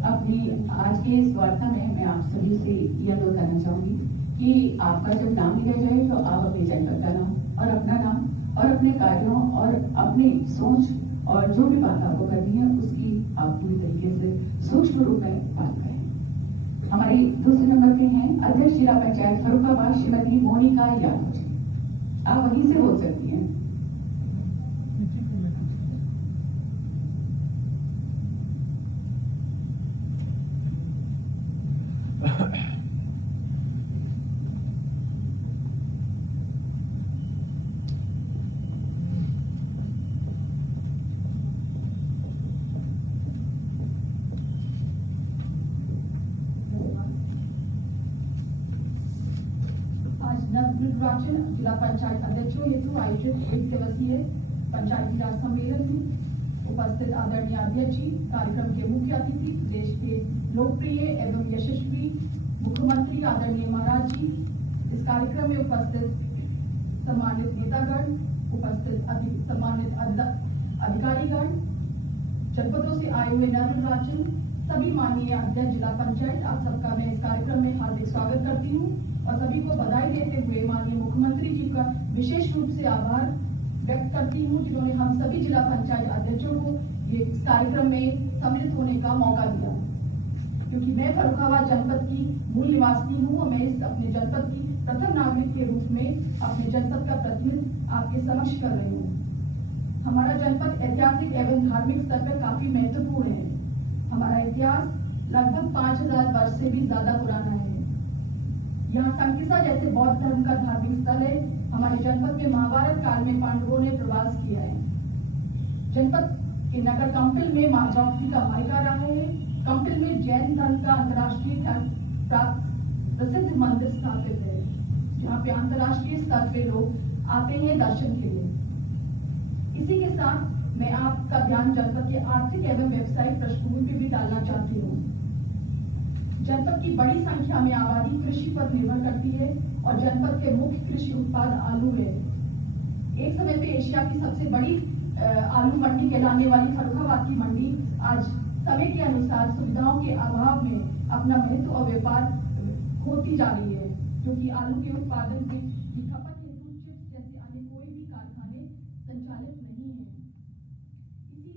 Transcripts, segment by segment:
अपनी आज के इस वार्ता में मैं आप सभी से यह अनुरोध करना चाहूंगी कि आपका जब नाम लिया जाए तो आप अपने जनपद का नाम और अपना नाम और अपने कार्यों और अपनी सोच और जो भी बात आपको करनी है उसकी आप पूरी तरीके से सूक्ष्म रूप में बात करें। हमारे दूसरे नंबर पे हैं अध्यक्ष जिला पंचायत फर्रुखाबाद श्रीमती मोनिका यादव जी। आप वहीं से बोल सकती हैं। नवनिर्वाचन जिला पंचायत अध्यक्षों हेतु आयोजित एक दिवसीय पंचायती राज सम्मेलन में उपस्थित आदरणीय अध्यक्ष जी, कार्यक्रम के मुख्य अतिथि, प्रदेश के लोकप्रिय एवं यशस्वी मुख्यमंत्री आदरणीय महाराज जी, इस कार्यक्रम में उपस्थित सम्मानित नेतागण, उपस्थित सम्मानित अधिकारीगण, जनपदों से आए हुए नवनिर्वाचन सभी माननीय अध्यक्ष जिला पंचायत, आप सबका मैं इस कार्यक्रम में हार्दिक स्वागत करती हूँ और सभी को बधाई देते हुए माननीय मुख्यमंत्री जी का विशेष रूप से आभार व्यक्त करती हूँ जिन्होंने हम सभी जिला पंचायत अध्यक्षों को ये इस कार्यक्रम में सम्मिलित होने का मौका दिया। क्योंकि मैं फर्रुखाबाद जनपद की मूल निवासी हूँ और मैं इस अपने जनपद की प्रथम नागरिक के रूप में अपने जनपद का प्रतिनिधित्व आपके समक्ष कर रही हूँ। हमारा जनपद ऐतिहासिक एवं धार्मिक स्तर पर काफी महत्वपूर्ण है। हमारा इतिहास लगभग 5000 वर्ष से भी ज्यादा पुराना है। यहाँ संकिसा जैसे बौद्ध धर्म का धार्मिक स्थल है। हमारे जनपद में महाभारत काल में पांडवों ने प्रवास किया है। जनपद के नगर कंपिल में मां द्रौपदी का मायका रहा है। कंपिल में जैन धर्म का अंतर्राष्ट्रीय प्रसिद्ध मंदिर स्थापित है, जहाँ पे अंतर्राष्ट्रीय स्तर पे लोग आते हैं दर्शन के लिए। इसी के साथ मैं आपका ध्यान जनपद के आर्थिक एवं व्यवसायिक पृष्ठभूमि पे भी डालना चाहती हूँ। जनपद की बड़ी संख्या में आबादी कृषि पर निर्भर करती है और जनपद के मुख्य कृषि उत्पाद आलू है। एक समय पे एशिया की सबसे बड़ी आलू मंडी कहलाने वाली फर्रुखाबाद की मंडी आज समय के अनुसार सुविधाओं के अभाव में अपना महत्व और व्यापार खोती जा रही है, क्योंकि आलू के उत्पादन की खपत हेतु चिप्स जैसे अन्य कोई भी कारखाने संचालित नहीं है। इसी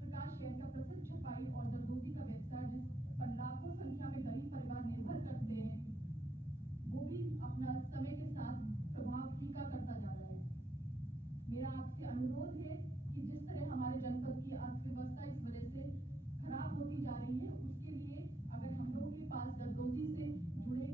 प्रकार शहर का प्रसिद्ध छपाई और जरदोजी का व्यवसाय जिस पर लाखों संख्या में गरीब परिवार निर्भर करते हैं, वो भी अपना समय के साथ प्रभाव फीका करता जा रहा है। मेरा आपसे अनुरोध है कि जिस तरह हमारे जनपद की अर्थव्यवस्था इस वजह से खराब होती जा रही है, उसके लिए अगर हम लोगों के पास जरदोजी से जुड़े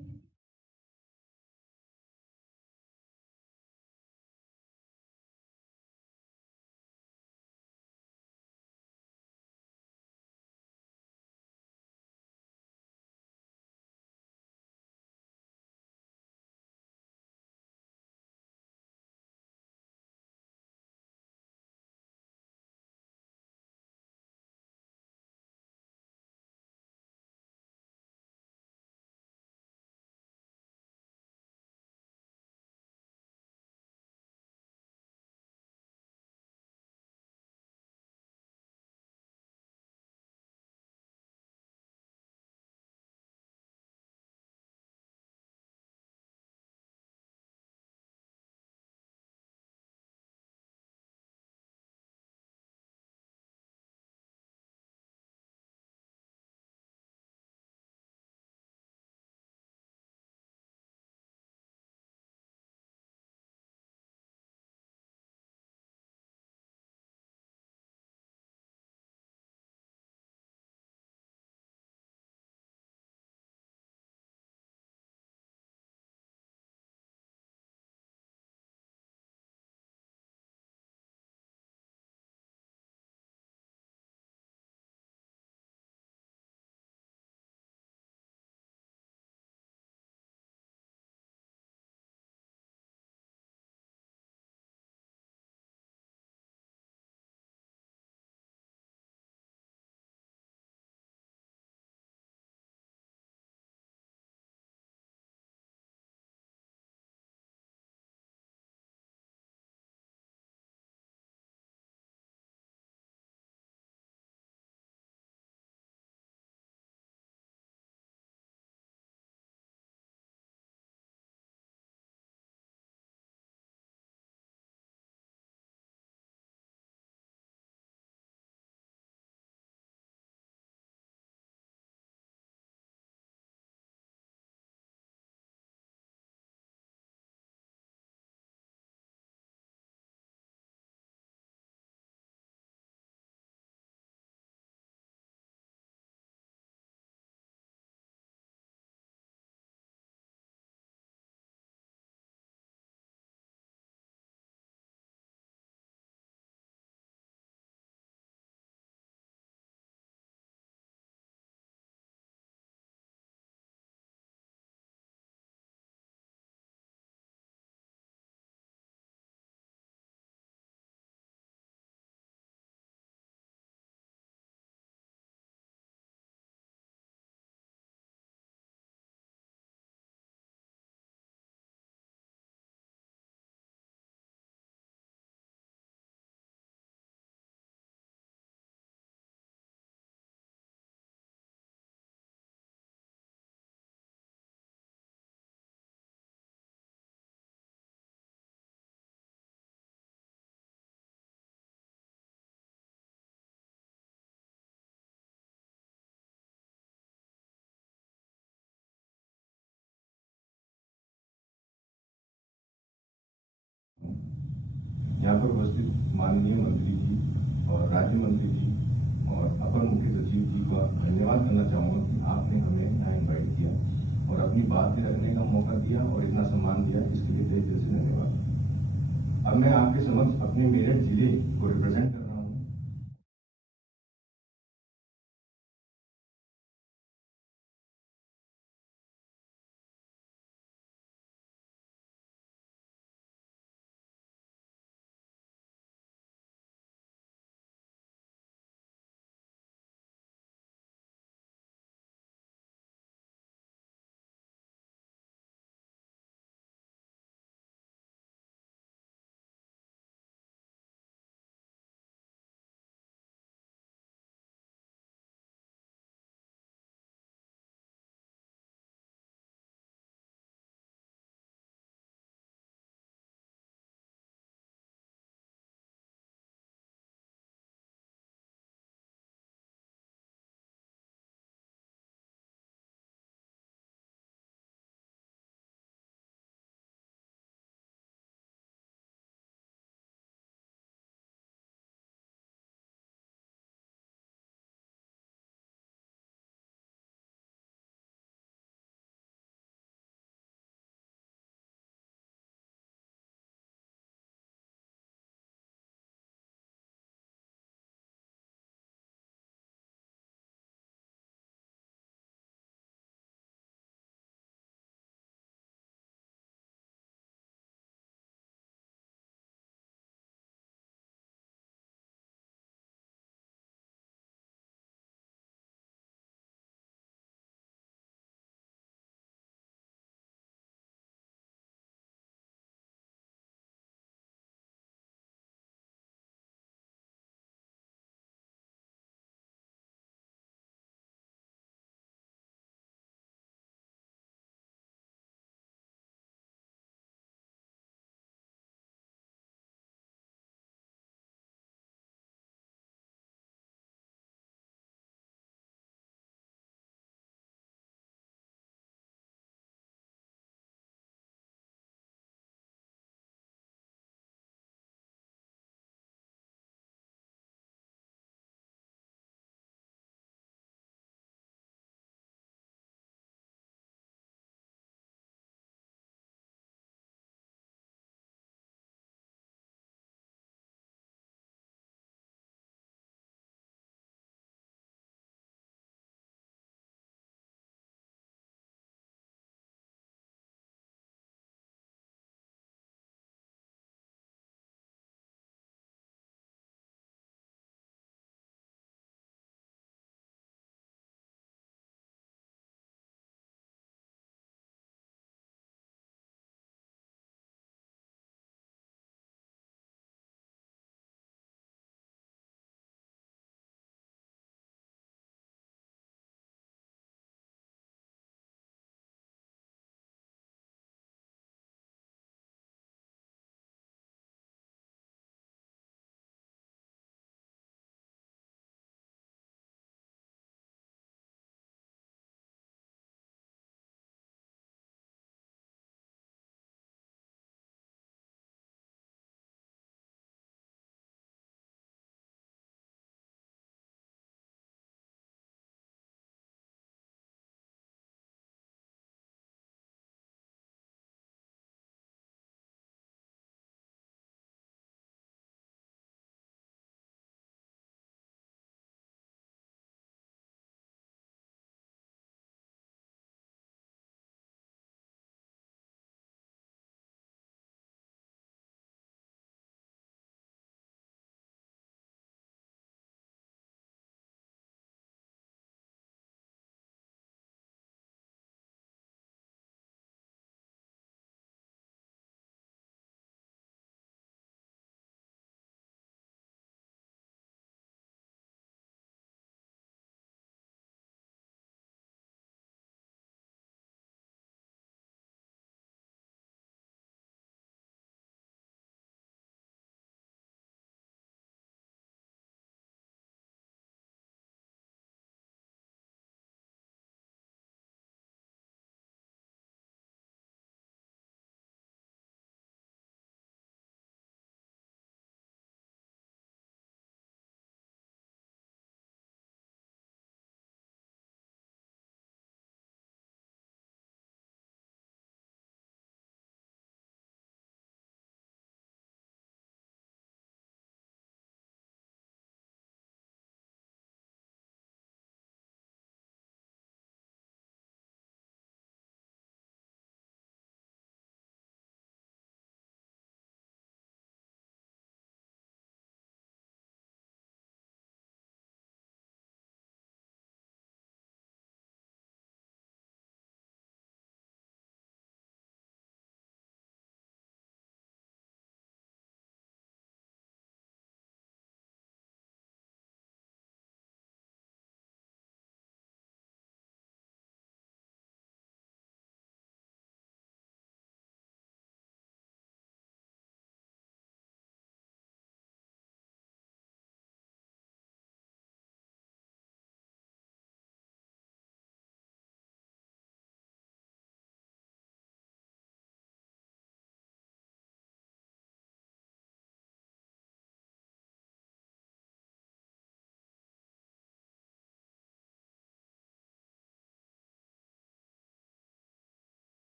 यहाँ पर उपस्थित माननीय मंत्री जी और राज्य मंत्री जी और अपर मुख्य सचिव जी का धन्यवाद करना चाहूँगा कि आपने हमें यहाँ इन्वाइट किया और अपनी बात रखने का मौका दिया और इतना सम्मान दिया, इसके लिए तहे दिल से धन्यवाद। अब मैं आपके समक्ष अपने मेरठ जिले को रिप्रेजेंट कर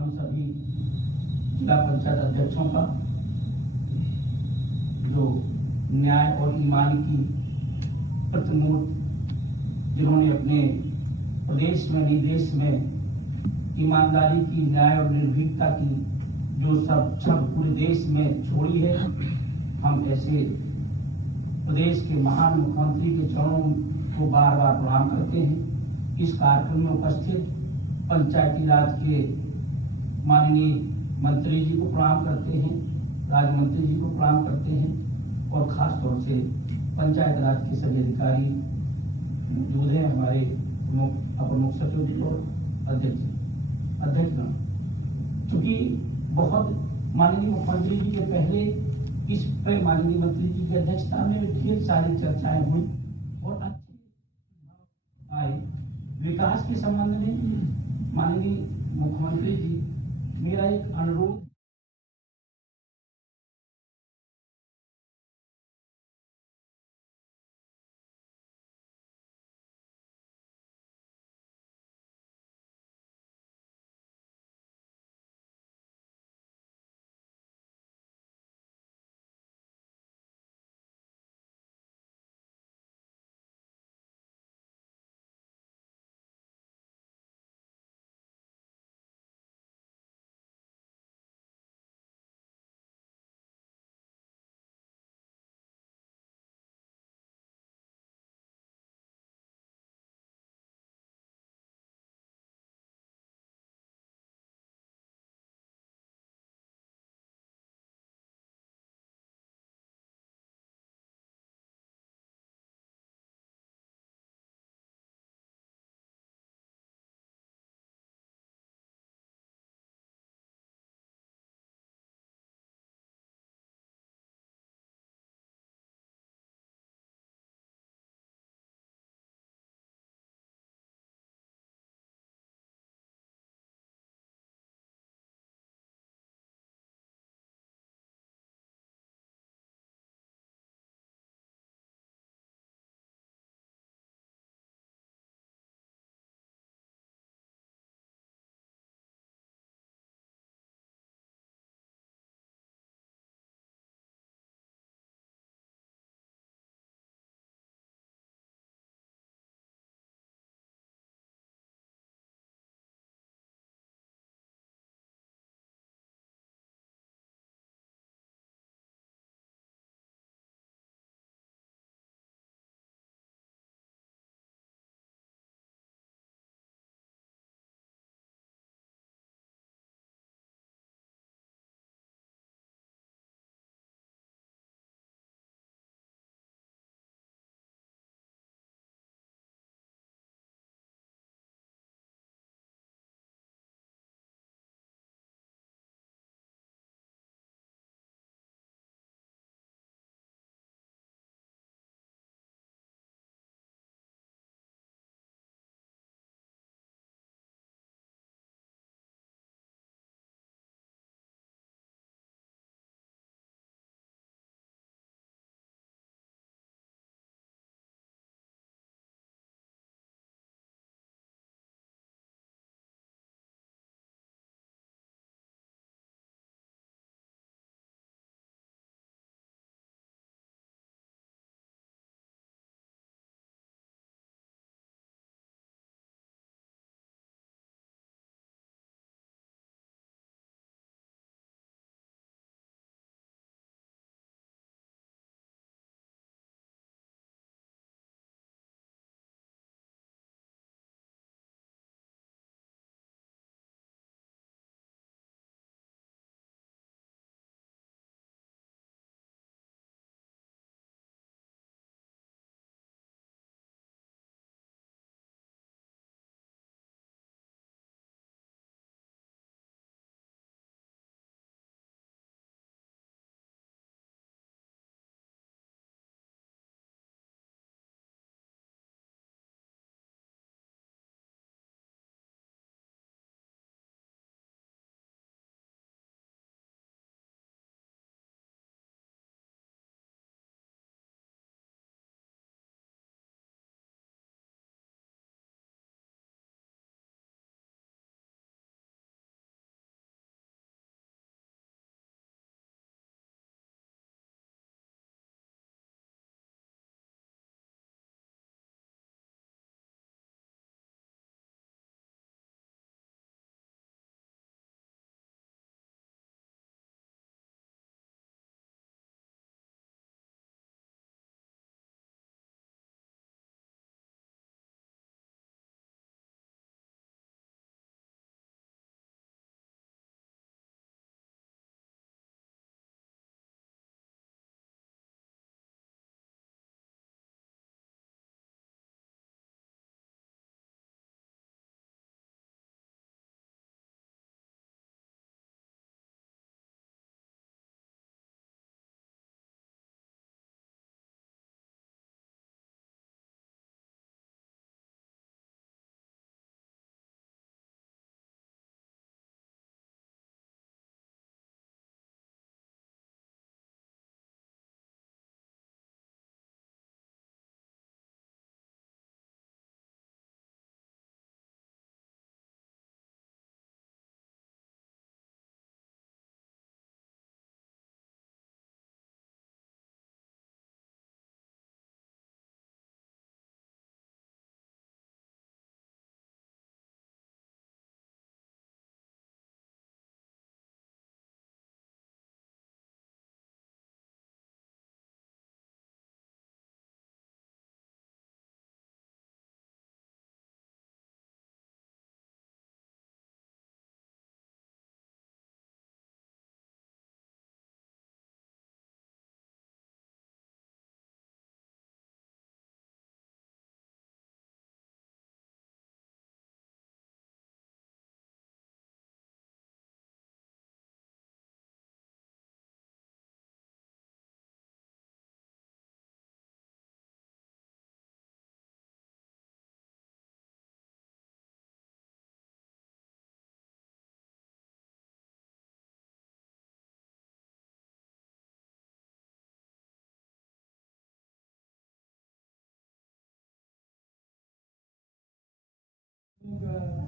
हम सभी जिला पंचायत अध्यक्षों का, जो न्याय और ईमान की प्रतिमूर्ति, जिन्होंने अपने प्रदेश में नहीं देश में ईमानदारी की, न्याय और निर्भीकता की जो सब छब पूरे देश में छोड़ी है, हम ऐसे प्रदेश के महान मुख्यमंत्री के चरणों को बार बार प्रणाम करते हैं। इस कार्यक्रम में उपस्थित पंचायती राज के माननीय मंत्री जी को प्रणाम करते हैं, राज्य मंत्री जी को प्रणाम करते हैं और खास तौर से पंचायत राज के सभी अधिकारी मौजूद हैं, हमारे अपर मुख्य सचिव और अध्यक्षगण। चूंकि बहुत माननीय मुख्यमंत्री जी के पहले इस पर माननीय मंत्री जी की अध्यक्षता में ढेर सारी चर्चाएं हुई और अच्छे आए विकास के संबंध में। माननीय मुख्यमंत्री जी, मेरा एक अनुरोध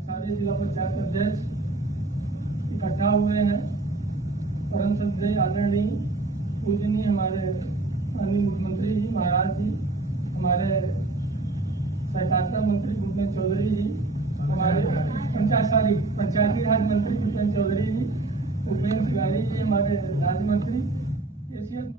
सारे जिला पंचायत अध्यक्ष इकट्ठा हुए हैं। परम श्रद्धेय आदरणीय पूजनीय हमारे माननीय मुख्यमंत्री जी महाराज जी, हमारे सहकारिता मंत्री भूपेंद्र चौधरी जी, हमारे पंचायती राज मंत्री भूपेंद्र चौधरी जी, उपेंद्र तिवारी जी हमारे राज्य मंत्री, एशियन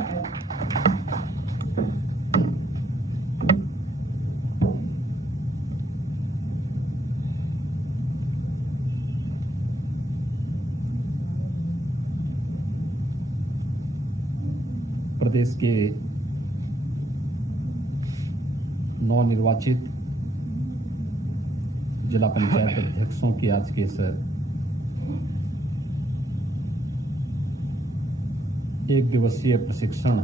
है। प्रदेश के नवनिर्वाचित जिला पंचायत अध्यक्षों की आज के इस एक दिवसीय प्रशिक्षण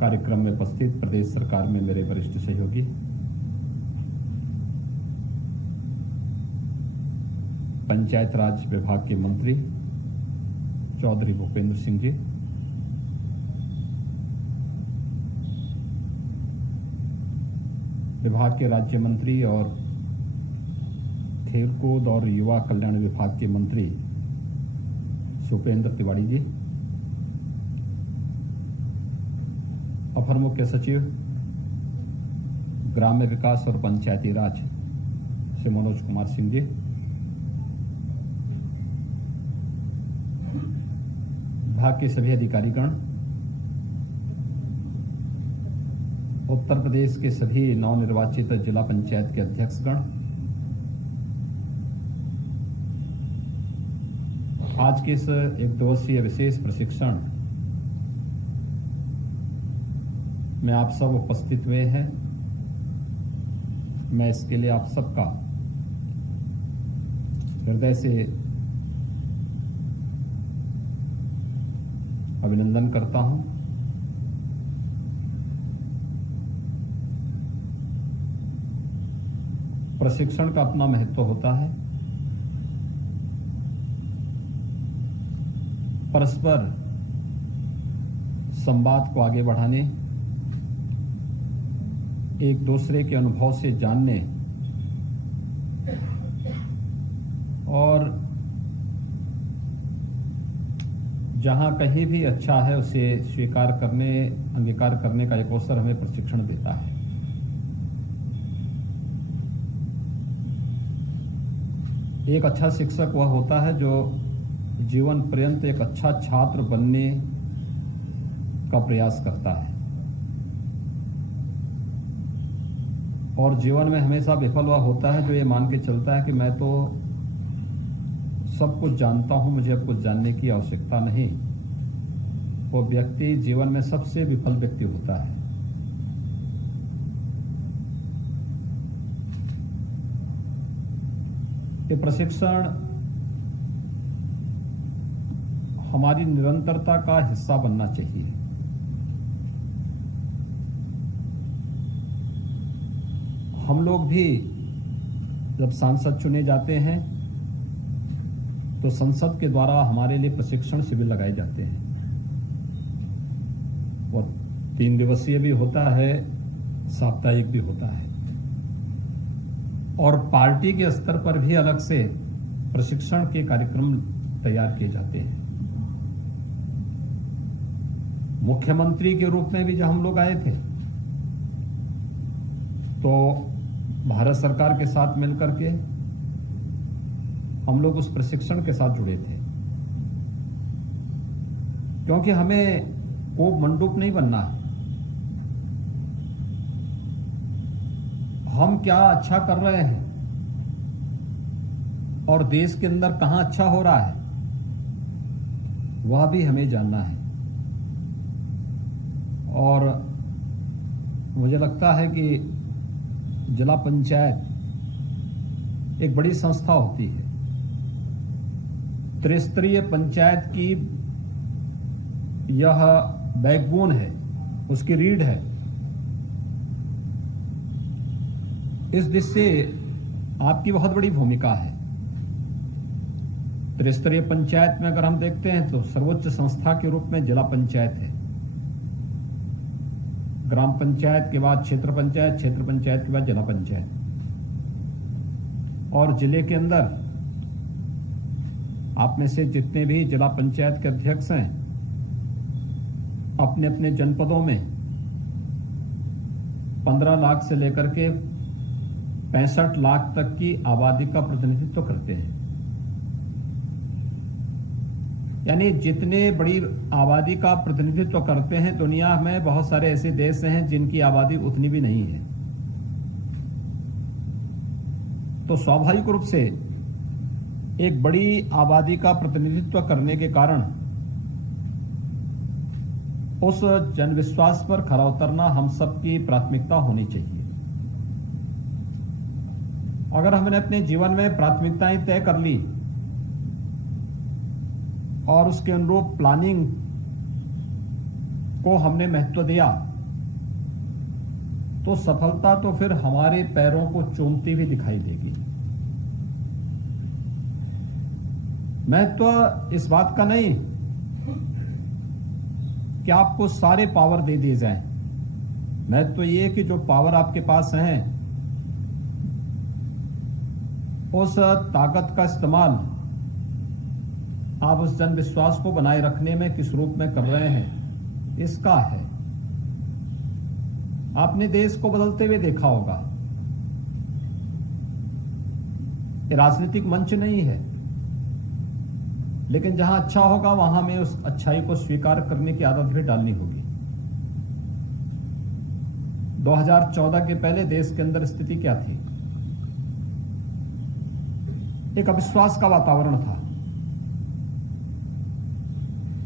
कार्यक्रम में उपस्थित प्रदेश सरकार में मेरे वरिष्ठ सहयोगी पंचायत राज विभाग के मंत्री चौधरी भूपेंद्र सिंह जी, विभाग के राज्य मंत्री और खेलकूद और युवा कल्याण विभाग के मंत्री सुपेंद्र तिवारी जी, अपर मुख्य सचिव ग्राम्य विकास और पंचायती राज श्री मनोज कुमार सिंह जी, विभाग के सभी अधिकारीगण, उत्तर प्रदेश के सभी नवनिर्वाचित जिला पंचायत के अध्यक्षगण, आज के इस एक दिवसीय विशेष प्रशिक्षण में आप सब उपस्थित हुए हैं। मैं इसके लिए आप सबका हृदय से अभिनंदन करता हूं। प्रशिक्षण का अपना महत्व होता है। परस्पर संवाद को आगे बढ़ाने, एक दूसरे के अनुभव से जानने और जहां कहीं भी अच्छा है उसे स्वीकार करने, अंगीकार करने का एक अवसर हमें प्रशिक्षण देता है। एक अच्छा शिक्षक वह होता है जो जीवन पर्यंत एक अच्छा छात्र बनने का प्रयास करता है और जीवन में हमेशा विफल वह होता है जो ये मान के चलता है कि मैं तो सब कुछ जानता हूं, मुझे अब कुछ जानने की आवश्यकता नहीं। वो व्यक्ति जीवन में सबसे विफल व्यक्ति होता है। ये प्रशिक्षण हमारी निरंतरता का हिस्सा बनना चाहिए। हम लोग भी जब सांसद चुने जाते हैं तो संसद के द्वारा हमारे लिए प्रशिक्षण शिविर लगाए जाते हैं। वो 3 दिवसीय भी होता है, साप्ताहिक भी होता है और पार्टी के स्तर पर भी अलग से प्रशिक्षण के कार्यक्रम तैयार किए जाते हैं। मुख्यमंत्री के रूप में भी जब हम लोग आए थे तो भारत सरकार के साथ मिलकर के हम लोग उस प्रशिक्षण के साथ जुड़े थे, क्योंकि हमें कोप मंडूक नहीं बनना है। हम क्या अच्छा कर रहे हैं और देश के अंदर कहां अच्छा हो रहा है वह भी हमें जानना है। और मुझे लगता है कि जिला पंचायत एक बड़ी संस्था होती है। त्रिस्तरीय पंचायत की यह बैकबोन है, उसकी रीढ़ है। इस दिशा से आपकी बहुत बड़ी भूमिका है। त्रिस्तरीय पंचायत में अगर हम देखते हैं तो सर्वोच्च संस्था के रूप में जिला पंचायत है। ग्राम पंचायत के बाद क्षेत्र पंचायत, क्षेत्र पंचायत के बाद जिला पंचायत। और जिले के अंदर आप में से जितने भी जिला पंचायत के अध्यक्ष हैं अपने अपने जनपदों में 15 लाख से लेकर के 65 लाख तक की आबादी का प्रतिनिधित्व करते हैं। यानी जितने बड़ी आबादी का प्रतिनिधित्व करते हैं दुनिया में, बहुत सारे ऐसे देश हैं जिनकी आबादी उतनी भी नहीं है। तो स्वाभाविक रूप से एक बड़ी आबादी का प्रतिनिधित्व करने के कारण उस जनविश्वास पर खरा उतरना हम सबकी प्राथमिकता होनी चाहिए। अगर हमने अपने जीवन में प्राथमिकताएं तय कर ली और उसके अनुरूप प्लानिंग को हमने महत्व दिया, तो सफलता तो फिर हमारे पैरों को चूमती हुई दिखाई देगी। महत्व इस बात का नहीं कि आपको सारे पावर दे दिए जाएं। महत्व ये कि जो पावर आपके पास है उस ताकत का इस्तेमाल आप उस जनविश्वास को बनाए रखने में किस रूप में कर रहे हैं, इसका है। आपने देश को बदलते हुए देखा होगा। ये राजनीतिक मंच नहीं है, लेकिन जहां अच्छा होगा वहां में उस अच्छाई को स्वीकार करने की आदत भी डालनी होगी। 2014 के पहले देश के अंदर स्थिति क्या थी? एक अविश्वास का वातावरण था,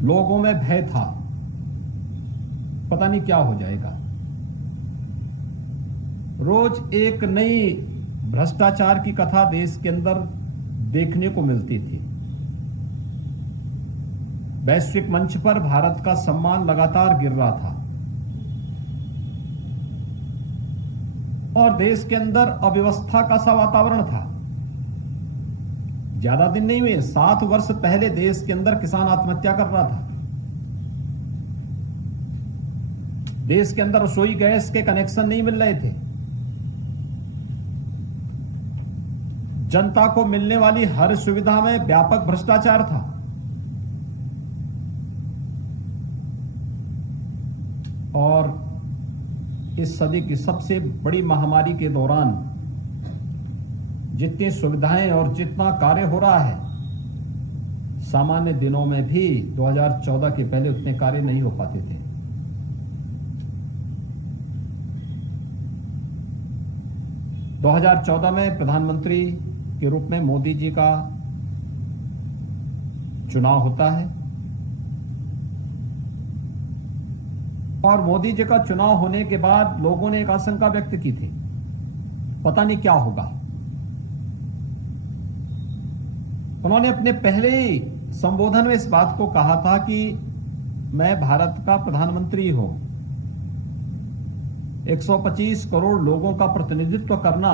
लोगों में भय था, पता नहीं क्या हो जाएगा। रोज एक नई भ्रष्टाचार की कथा देश के अंदर देखने को मिलती थी। वैश्विक मंच पर भारत का सम्मान लगातार गिर रहा था और देश के अंदर अव्यवस्था का सा वातावरण था। ज्यादा दिन नहीं हुए, 7 वर्ष पहले देश के अंदर किसान आत्महत्या कर रहा था। देश के अंदर रसोई गैस के कनेक्शन नहीं मिल रहे थे। जनता को मिलने वाली हर सुविधा में व्यापक भ्रष्टाचार था। और इस सदी की सबसे बड़ी महामारी के दौरान जितनी सुविधाएं और जितना कार्य हो रहा है, सामान्य दिनों में भी 2014 के पहले उतने कार्य नहीं हो पाते थे। – 2014 में प्रधानमंत्री के रूप में मोदी जी का चुनाव होता है और मोदी जी का चुनाव होने के बाद लोगों ने एक आशंका व्यक्त की थी, पता नहीं क्या होगा। उन्होंने अपने पहले ही संबोधन में इस बात को कहा था कि मैं भारत का प्रधानमंत्री हूं। 125 करोड़ लोगों का प्रतिनिधित्व करना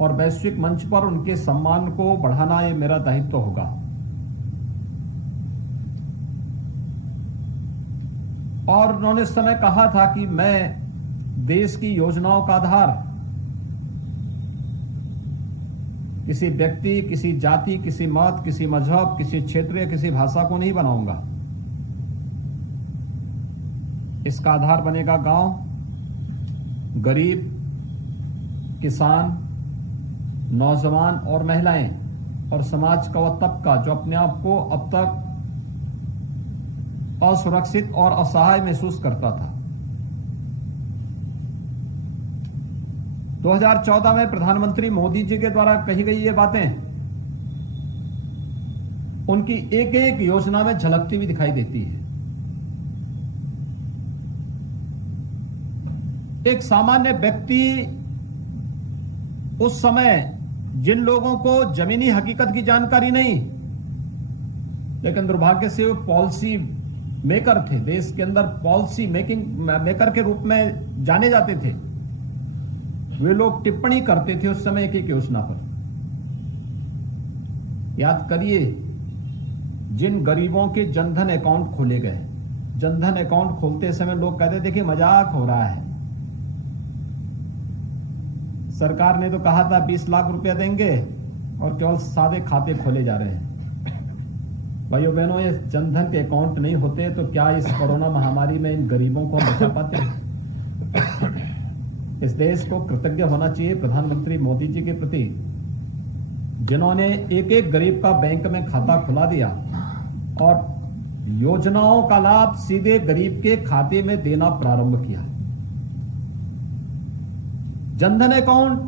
और वैश्विक मंच पर उनके सम्मान को बढ़ाना, यह मेरा दायित्व होगा। और उन्होंने उस समय कहा था कि मैं देश की योजनाओं का आधार किसी व्यक्ति, किसी जाति, किसी मत, किसी मजहब, किसी क्षेत्र या किसी भाषा को नहीं बनाऊंगा। इसका आधार बनेगा गांव, गरीब, किसान, नौजवान और महिलाएं और समाज का वह तबका जो अपने आप को अब तक असुरक्षित और असहाय महसूस करता था। 2014 में प्रधानमंत्री मोदी जी के द्वारा कही गई ये बातें उनकी एक एक योजना में झलकती हुई दिखाई देती है। एक सामान्य व्यक्ति उस समय जिन लोगों को जमीनी हकीकत की जानकारी नहीं, लेकिन दुर्भाग्य से वो पॉलिसी मेकर थे, देश के अंदर पॉलिसी मेकर के रूप में जाने जाते थे, वे लोग टिप्पणी करते थे उस समय एक एक योजना पर। याद करिए, जिन गरीबों के जनधन अकाउंट खोले गए, जनधन अकाउंट खोलते समय लोग कहते थे कि मजाक हो रहा है। सरकार ने तो कहा था 20 लाख रुपया देंगे और केवल सादे खाते खोले जा रहे हैं। भाइयों बहनों, ये जनधन के अकाउंट नहीं होते तो क्या इस कोरोना महामारी में इन गरीबों को हम बचा पाते? इस देश को कृतज्ञ होना चाहिए प्रधानमंत्री मोदी जी के प्रति, जिन्होंने एक एक गरीब का बैंक में खाता खुला दिया और योजनाओं का लाभ सीधे गरीब के खाते में देना प्रारंभ किया। जनधन अकाउंट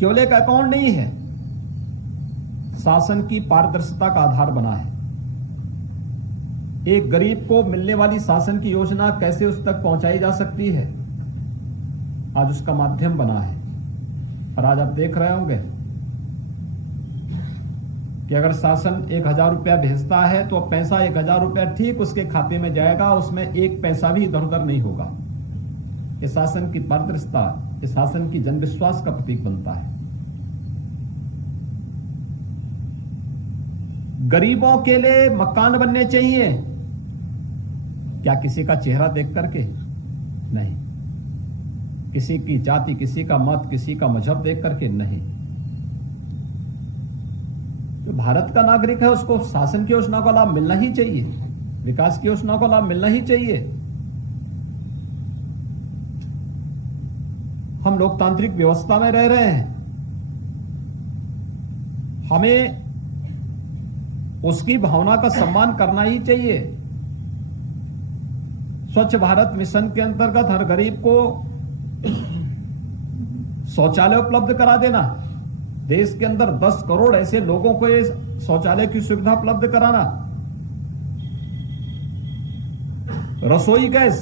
केवल एक अकाउंट नहीं है, शासन की पारदर्शिता का आधार बना है। एक गरीब को मिलने वाली शासन की योजना कैसे उस तक पहुंचाई जा सकती है, आज उसका माध्यम बना है। और आज आप देख रहे होंगे कि अगर शासन 1000 रुपया भेजता है तो पैसा 1000 रुपया ठीक उसके खाते में जाएगा, उसमें एक पैसा भी इधर उधर नहीं होगा। ये शासन की पारदर्शिता, ये शासन की जनविश्वास का प्रतीक बनता है। गरीबों के लिए मकान बनने चाहिए, क्या किसी का चेहरा देख करके? नहीं। किसी की जाति, किसी का मत, किसी का मजहब देख करके? नहीं। जो भारत का नागरिक है उसको शासन की योजना का लाभ मिलना ही चाहिए, विकास की योजना का लाभ मिलना ही चाहिए। हम लोकतांत्रिक व्यवस्था में रह रहे हैं, हमें उसकी भावना का सम्मान करना ही चाहिए। स्वच्छ भारत मिशन के अंतर्गत हर गरीब को शौचालय उपलब्ध करा देना, देश के अंदर 10 करोड़ ऐसे लोगों को ये शौचालय की सुविधा उपलब्ध कराना, रसोई गैस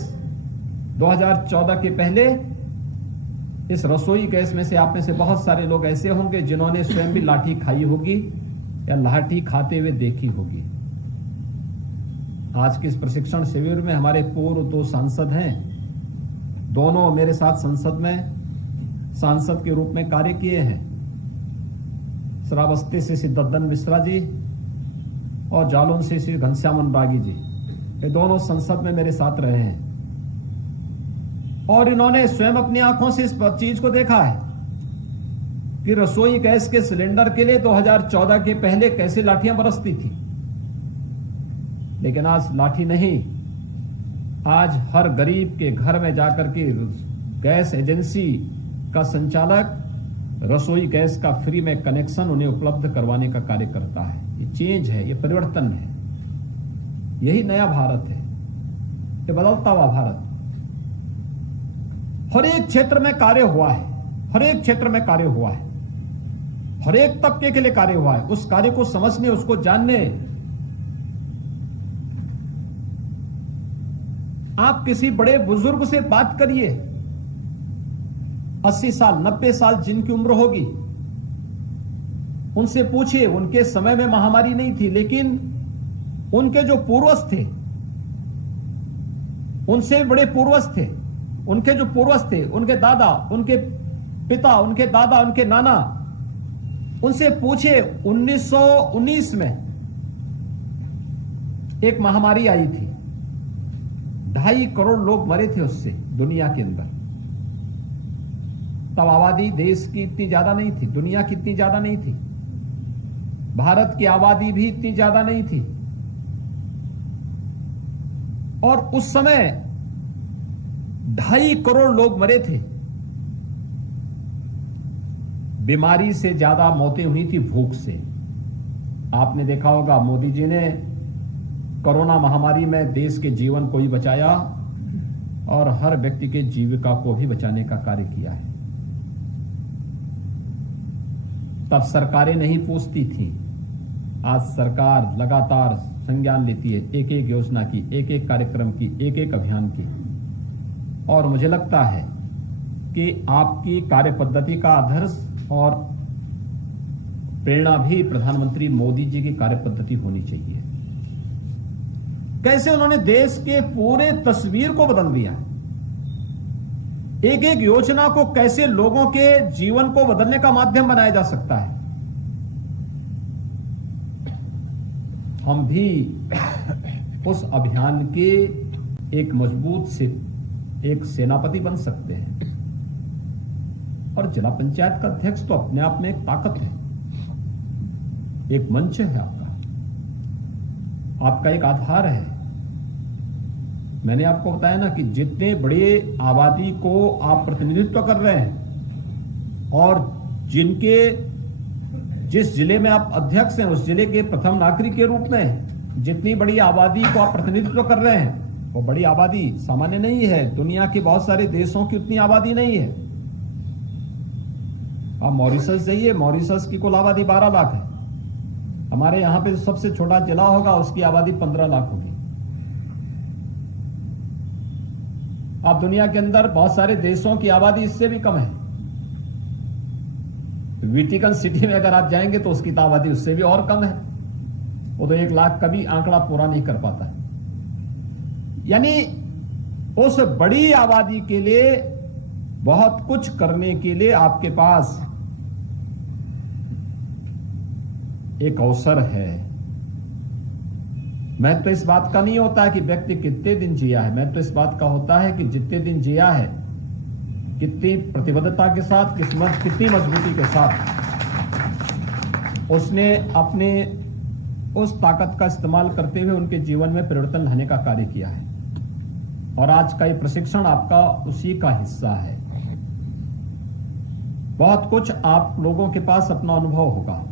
2014 के पहले इस रसोई गैस में से आप में से बहुत सारे लोग ऐसे होंगे जिन्होंने स्वयं भी लाठी खाई होगी या लाठी खाते हुए देखी होगी। आज के इस प्रशिक्षण शिविर में हमारे पूर्व 2 सांसद हैं, दोनों मेरे साथ संसद में सांसद के रूप में कार्य किए हैं। श्रावस्ती से श्री दद्दन मिश्रा जी और जालौन से श्री घनश्याम अनुरागी जी, ये दोनों संसद में मेरे साथ रहे हैं और इन्होंने स्वयं अपनी आंखों से इस चीज को देखा है कि रसोई गैस के सिलेंडर के लिए 2014 के पहले कैसे लाठियां बरसती थी। लेकिन आज लाठी नहीं, आज हर गरीब के घर में जाकर के गैस एजेंसी का संचालक रसोई गैस का फ्री में कनेक्शन उन्हें उपलब्ध करवाने का कार्य करता है। ये चेंज है, ये परिवर्तन है, यही नया भारत है, ये बदलता हुआ भारत। हर एक क्षेत्र में कार्य हुआ है, हर एक क्षेत्र में कार्य हुआ है, हर एक तबके के लिए कार्य हुआ है। उस कार्य को समझने, उसको जानने, आप किसी बड़े बुजुर्ग से बात करिए, 80 साल 90 साल जिनकी उम्र होगी, उनसे पूछिए। उनके समय में महामारी नहीं थी, लेकिन उनके जो पूर्वज थे, उनसे बड़े पूर्वज थे, उनके जो पूर्वज थे, उनके दादा, उनके पिता, उनके दादा, उनके नाना, उनसे पूछिए 1919 में एक महामारी आई थी, 2.5 करोड़ लोग मरे थे उससे दुनिया के अंदर। तब आबादी देश की इतनी ज्यादा नहीं थी, दुनिया की इतनी ज्यादा नहीं थी, भारत की आबादी भी इतनी ज्यादा नहीं थी। और उस समय 2.5 करोड़ लोग मरे थे। बीमारी से ज्यादा मौतें हुई थी भूख से। आपने देखा होगा मोदी जी ने कोरोना महामारी में देश के जीवन को ही बचाया और हर व्यक्ति के जीविका को भी बचाने का कार्य किया है। तब सरकारें नहीं पूछती थी, आज सरकार लगातार संज्ञान लेती है एक एक योजना की, एक एक कार्यक्रम की, एक एक अभियान की। और मुझे लगता है कि आपकी कार्य पद्धति का आदर्श और प्रेरणा भी प्रधानमंत्री मोदी जी की कार्य पद्धति होनी चाहिए। कैसे उन्होंने देश के पूरे तस्वीर को बदल दिया, एक एक योजना को कैसे लोगों के जीवन को बदलने का माध्यम बनाया जा सकता है। हम भी उस अभियान के एक मजबूत से एक सेनापति बन सकते हैं। और जिला पंचायत का अध्यक्ष तो अपने आप में एक ताकत है, एक मंच है आपका एक आधार है। मैंने आपको बताया ना कि जितने बड़े आबादी को आप प्रतिनिधित्व कर रहे हैं और जिनके जिस जिले में आप अध्यक्ष हैं उस जिले के प्रथम नागरिक के रूप में जितनी बड़ी आबादी को आप प्रतिनिधित्व कर रहे हैं, वो बड़ी आबादी सामान्य नहीं है। दुनिया के बहुत सारे देशों की उतनी आबादी नहीं है। आप मॉरिशस जाइए, मॉरिशस की कुल आबादी 12 लाख है। हमारे यहां पे सबसे छोटा जिला होगा उसकी आबादी 15 लाख होगी। आप दुनिया के अंदर बहुत सारे देशों की आबादी इससे भी कम है। वेटिकन सिटी में अगर आप जाएंगे तो उसकी आबादी उससे भी और कम है। वो तो 1 लाख कभी आंकड़ा पूरा नहीं कर पाता है। यानी उस बड़ी आबादी के लिए बहुत कुछ करने के लिए आपके पास एक अवसर है। महत्व तो इस बात का नहीं होता है कि व्यक्ति कितने दिन जिया है, महत्व तो इस बात का होता है कि जितने दिन जिया है कितनी प्रतिबद्धता के साथ, कितनी मजबूती के साथ उसने अपने उस ताकत का इस्तेमाल करते हुए उनके जीवन में परिवर्तन लाने का कार्य किया है। और आज का ये प्रशिक्षण आपका उसी का हिस्सा है। बहुत कुछ आप लोगों के पास अपना अनुभव होगा।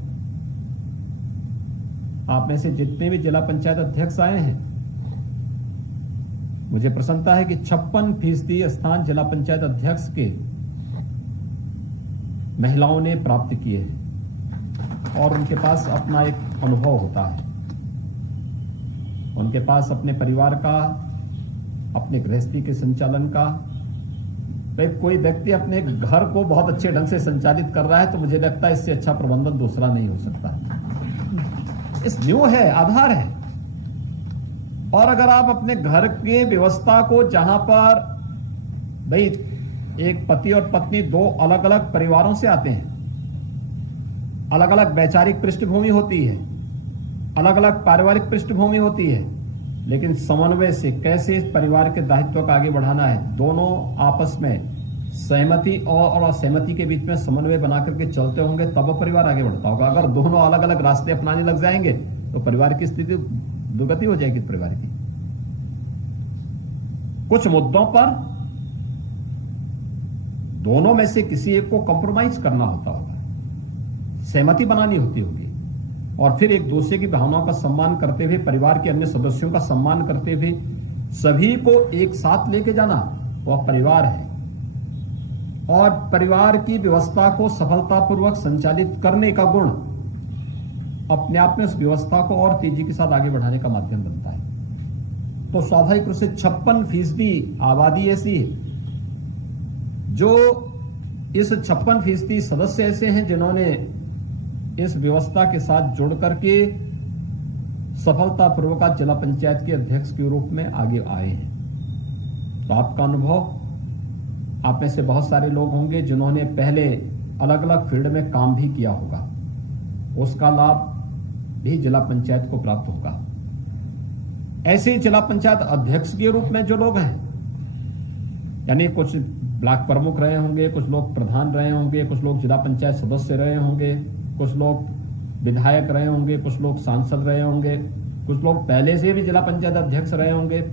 आप में से जितने भी जिला पंचायत अध्यक्ष आए हैं, मुझे प्रसन्नता है कि 56% स्थान जिला पंचायत अध्यक्ष के महिलाओं ने प्राप्त किए हैं और उनके पास अपना एक अनुभव होता है। उनके पास अपने परिवार का, अपने गृहस्थी के संचालन का। भाई कोई व्यक्ति अपने घर को बहुत अच्छे ढंग से संचालित कर रहा है तो मुझे लगता है इससे अच्छा प्रबंधन दूसरा नहीं हो सकता। इस न्यू है, आधार है। और अगर आप अपने घर के व्यवस्था को, जहां पर भाई एक पति और पत्नी 2 अलग अलग परिवारों से आते हैं, अलग अलग वैचारिक पृष्ठभूमि होती है, अलग अलग पारिवारिक पृष्ठभूमि होती है, लेकिन समन्वय से कैसे इस परिवार के दायित्व को आगे बढ़ाना है, दोनों आपस में सहमति और असहमति के बीच में समन्वय बना करके चलते होंगे तब परिवार आगे बढ़ता होगा। अगर दोनों अलग अलग रास्ते अपनाने लग जाएंगे तो परिवार की स्थिति दुर्गति हो जाएगी। परिवार की कुछ मुद्दों पर दोनों में से किसी एक को कॉम्प्रोमाइज करना होता होगा, सहमति बनानी होती होगी, और फिर एक दूसरे की भावनाओं का सम्मान करते हुए, परिवार के अन्य सदस्यों का सम्मान करते हुए सभी को एक साथ लेके जाना, वह परिवार है। और परिवार की व्यवस्था को सफलतापूर्वक संचालित करने का गुण अपने आप में उस व्यवस्था को और तेजी के साथ आगे बढ़ाने का माध्यम बनता है। तो स्वाभाविक रूप से 56% आबादी ऐसी है जो इस 56% सदस्य ऐसे हैं जिन्होंने इस व्यवस्था के साथ जुड़ करके सफलतापूर्वक जिला पंचायत के अध्यक्ष के रूप में आगे आए हैं। तो आपका अनुभव, आप में से बहुत सारे लोग होंगे जिन्होंने पहले अलग अलग फील्ड में काम भी किया होगा, उसका लाभ भी जिला पंचायत को प्राप्त होगा। ऐसे जिला पंचायत अध्यक्ष के रूप में जो लोग हैं, यानी कुछ ब्लॉक प्रमुख रहे होंगे, कुछ लोग प्रधान रहे होंगे, कुछ लोग जिला पंचायत सदस्य रहे होंगे, कुछ लोग विधायक रहे होंगे, कुछ लोग सांसद रहे होंगे, कुछ लोग पहले से भी जिला पंचायत अध्यक्ष रहे होंगे।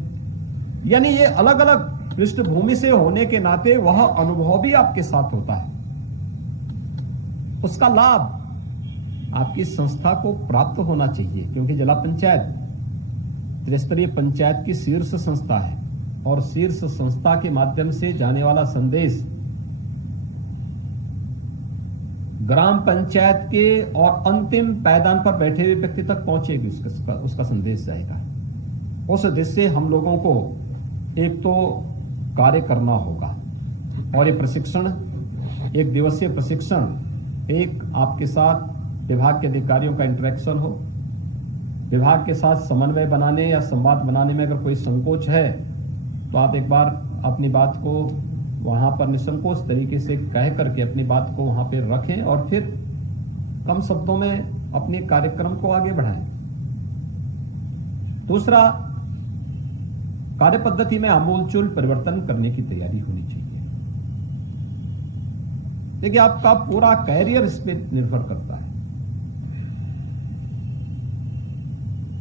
यानी ये अलग अलग पृष्ठभूमि से होने के नाते वह अनुभव भी आपके साथ होता है। उसका लाभ आपकी संस्था को प्राप्त होना चाहिए, क्योंकि जिला पंचायत त्रिस्तरीय पंचायत की शीर्ष संस्था है और शीर्ष संस्था के माध्यम से जाने वाला संदेश ग्राम पंचायत के और अंतिम पायदान पर बैठे हुए व्यक्ति तक पहुंचेगी, उसका संदेश जाएगा। उस उद्देश्य से हम लोगों को एक तो कार्य करना होगा, और ये प्रशिक्षण, 1 दिवसीय प्रशिक्षण, एक आपके साथ विभाग के अधिकारियों का इंटरेक्शन हो, विभाग के साथ समन्वय बनाने या संवाद बनाने में अगर कोई संकोच है तो आप एक बार अपनी बात को वहां पर निसंकोच तरीके से कह करके अपनी बात को वहां पे रखें और फिर कम शब्दों में अपने कार्यक्रम को आगे बढ़ाएं। दूसरा, कार्य पद्धति में आमूलचूल परिवर्तन करने की तैयारी होनी चाहिए। देखिए, आपका पूरा कैरियर इस पे निर्भर करता है।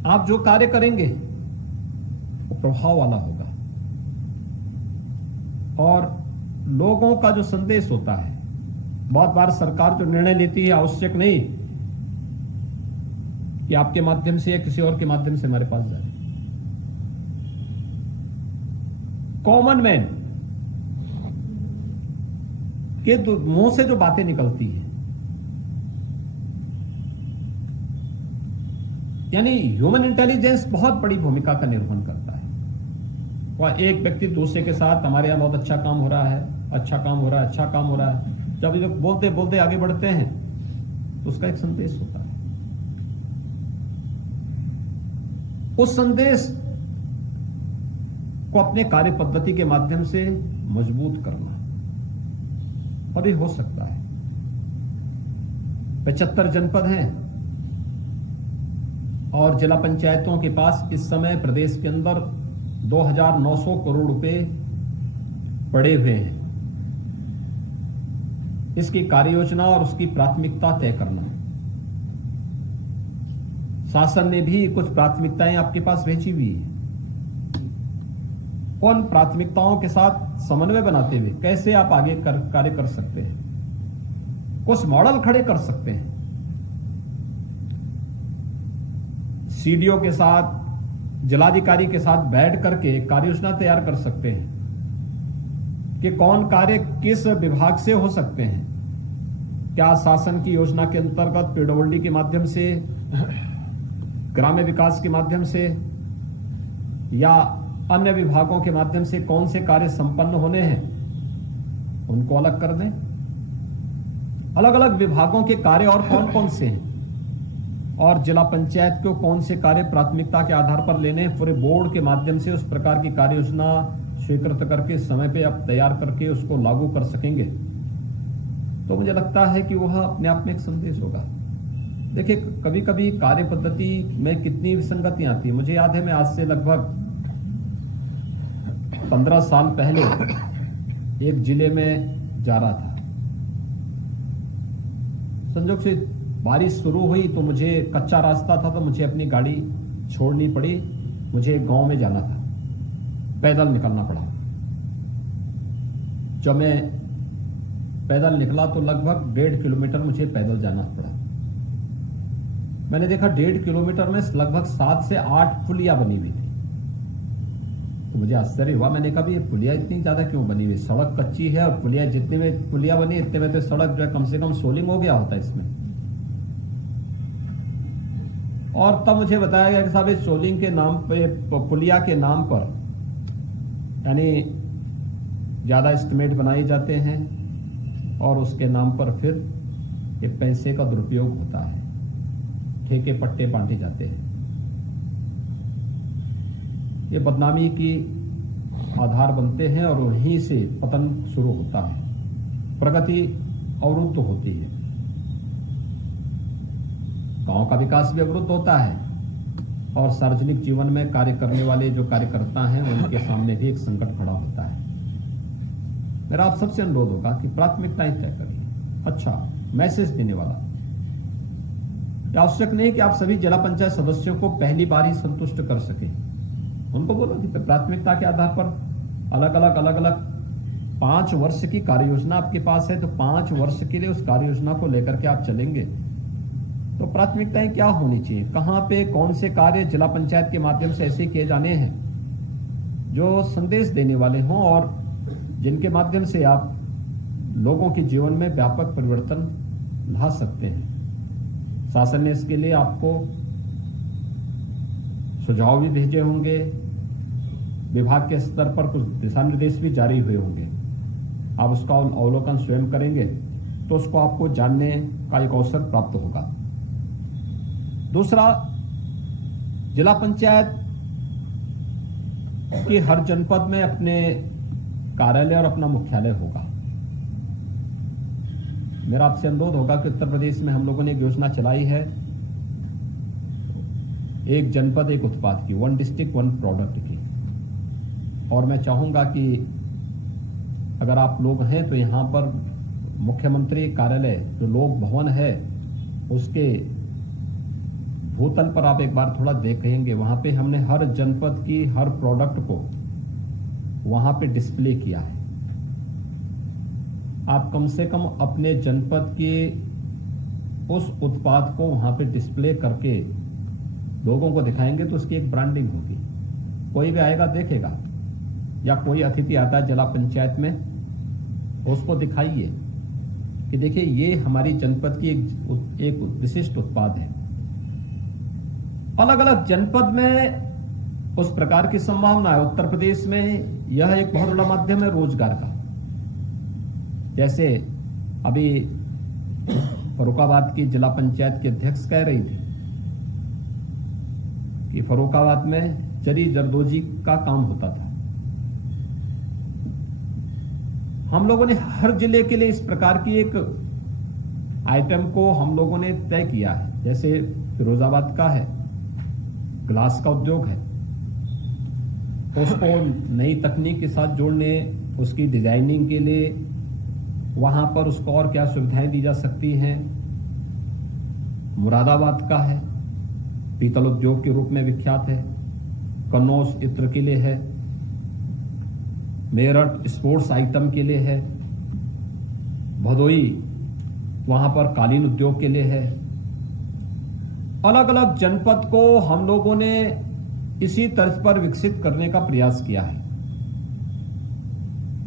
आप जो कार्य करेंगे वो प्रभाव वाला होगा, और लोगों का जो संदेश होता है, बहुत बार सरकार जो निर्णय लेती है आवश्यक नहीं कि आपके माध्यम से या किसी और के माध्यम से हमारे पास जा रहे हैं। कॉमन मैन के मुंह से जो बातें निकलती हैं, यानी ह्यूमन इंटेलिजेंस बहुत बड़ी भूमिका का निर्वहन करता है। वह एक व्यक्ति दूसरे के साथ हमारे यहां बहुत अच्छा काम हो रहा है, अच्छा काम हो रहा है, अच्छा काम हो रहा है, जब ये लोग बोलते बोलते आगे बढ़ते हैं तो उसका एक संदेश होता है। उस संदेश को अपने कार्य पद्धति के माध्यम से मजबूत करना, और ये हो सकता है। 75 जनपद हैं और जिला पंचायतों के पास इस समय प्रदेश के अंदर 2,900 करोड़ रुपए पड़े हुए हैं। इसकी कार्य योजना और उसकी प्राथमिकता तय करना। शासन ने भी कुछ प्राथमिकताएं आपके पास भेजी हुई है। उन प्राथमिकताओं के साथ समन्वय बनाते हुए कैसे आप आगे कार्य कर सकते हैं, कुछ मॉडल खड़े कर सकते हैं। सीडीओ के साथ, जिलाधिकारी के साथ बैठ करके कार्य योजना तैयार कर सकते हैं कि कौन कार्य किस विभाग से हो सकते हैं। क्या शासन की योजना के अंतर्गत पीडब्ल्यूडी के माध्यम से, ग्राम्य विकास के माध्यम से, या अन्य विभागों के माध्यम से कौन से कार्य संपन्न होने हैं, उनको अलग कर दें। अलग अलग विभागों के कार्य और कौन कौन से हैं, और जिला पंचायत को कौन से कार्य प्राथमिकता के आधार पर लेने, पूरे बोर्ड के माध्यम से उस प्रकार की कार्य योजना स्वीकृत करके समय पे आप तैयार करके उसको लागू कर सकेंगे, तो मुझे लगता है कि वह अपने आप में एक संदेश होगा। देखिए, कभी कभी कार्य पद्धति में कितनी विसंगतियां आती है। मुझे याद है, मैं आज से लगभग 15 साल पहले एक जिले में जा रहा था। संजोग से बारिश शुरू हुई तो मुझे कच्चा रास्ता था, तो मुझे अपनी गाड़ी छोड़नी पड़ी। मुझे एक गांव में जाना था, पैदल निकलना पड़ा। जब मैं पैदल निकला तो लगभग 1.5 किलोमीटर मुझे पैदल जाना पड़ा। मैंने देखा 1.5 किलोमीटर में लगभग 7 से 8 पुलिया बनी हुई थी। तो मुझे आश्चर्य हुआ। मैंने कहा ये पुलिया इतनी ज्यादा क्यों बनी हुई? सड़क कच्ची है और पुलिया, जितने में पुलिया बनी इतने में तो सड़क जो है कम से कम सोलिंग हो गया होता है इसमें। और तब मुझे बताया गया कि साहब इस सोलिंग के नाम पे, पुलिया के नाम पर, यानी ज्यादा एस्टिमेट बनाए जाते हैं और उसके नाम पर फिर ये पैसे का दुरुपयोग होता है, ठेके पट्टे बांटे जाते हैं। ये बदनामी की आधार बनते हैं और वहीं से पतन शुरू होता है, प्रगति अवरुद्ध होती है, गांव का विकास भी अवरुद्ध होता है, और सार्वजनिक जीवन में कार्य करने वाले जो कार्यकर्ता हैं उनके सामने भी एक संकट खड़ा होता है। मेरा आप सबसे अनुरोध होगा कि प्राथमिकताएं तय करिए। अच्छा, मैसेज देने वाला, आवश्यक नहीं कि आप सभी जिला पंचायत सदस्यों को पहली बार ही संतुष्ट कर सके। उनको बोलो कि प्राथमिकता के आधार पर अलग अलग 5 वर्ष की कार्य योजना आपके पास है, तो 5 वर्ष के लिए उस कार्य योजना को लेकर के आप चलेंगे तो प्राथमिकताएं क्या होनी चाहिए, कहां पे कौन से कार्य जिला पंचायत के माध्यम से ऐसे किए जाने हैं जो संदेश देने वाले हों और जिनके माध्यम से आप लोगों के जीवन में व्यापक परिवर्तन ला सकते हैं। शासन ने इसके लिए आपको सुझाव भी भेजे होंगे, विभाग के स्तर पर कुछ दिशा निर्देश भी जारी हुए होंगे। आप उसका अवलोकन स्वयं करेंगे तो उसको आपको जानने का एक अवसर प्राप्त होगा। दूसरा, जिला पंचायत की हर जनपद में अपने कार्यालय और अपना मुख्यालय होगा। मेरा आपसे अनुरोध होगा कि उत्तर प्रदेश में हम लोगों ने एक योजना चलाई है, एक जनपद एक उत्पाद की, 1 डिस्ट्रिक्ट 1 प्रोडक्ट की। और मैं चाहूंगा कि अगर आप लोग हैं तो यहाँ पर मुख्यमंत्री कार्यालय जो लोक भवन है उसके भूतल पर आप एक बार थोड़ा देखेंगे, वहां पे हमने हर जनपद की हर प्रोडक्ट को वहां पे डिस्प्ले किया है। आप कम से कम अपने जनपद के उस उत्पाद को वहां पे डिस्प्ले करके लोगों को दिखाएंगे तो उसकी एक ब्रांडिंग होगी। कोई भी आएगा देखेगा, या कोई अतिथि आता है जिला पंचायत में, उसको दिखाइए कि देखिए ये हमारी जनपद की एक विशिष्ट उत्पाद है। अलग अलग जनपद में उस प्रकार की संभावना है। उत्तर प्रदेश में यह एक बहुत बड़ा माध्यम है रोजगार का। जैसे अभी फर्रुखाबाद की जिला पंचायत की अध्यक्ष कह रही थी कि फर्रुखाबाद में जरी जरदोजी का काम होता था। हम लोगों ने हर जिले के लिए इस प्रकार की एक आइटम को हम लोगों ने तय किया है। जैसे फिरोजाबाद का है, ग्लास का उद्योग है, उसको नई तकनीक के साथ जोड़ने, उसकी डिजाइनिंग के लिए वहां पर उसको और क्या सुविधाएं दी जा सकती हैं। मुरादाबाद का है, पीतल उद्योग के रूप में विख्यात है। कन्नौज इत्र के लिए है। मेरठ स्पोर्ट्स आइटम के लिए है। भदोई वहां पर कालीन उद्योग के लिए है। अलग अलग जनपद को हम लोगों ने इसी तर्ज पर विकसित करने का प्रयास किया है।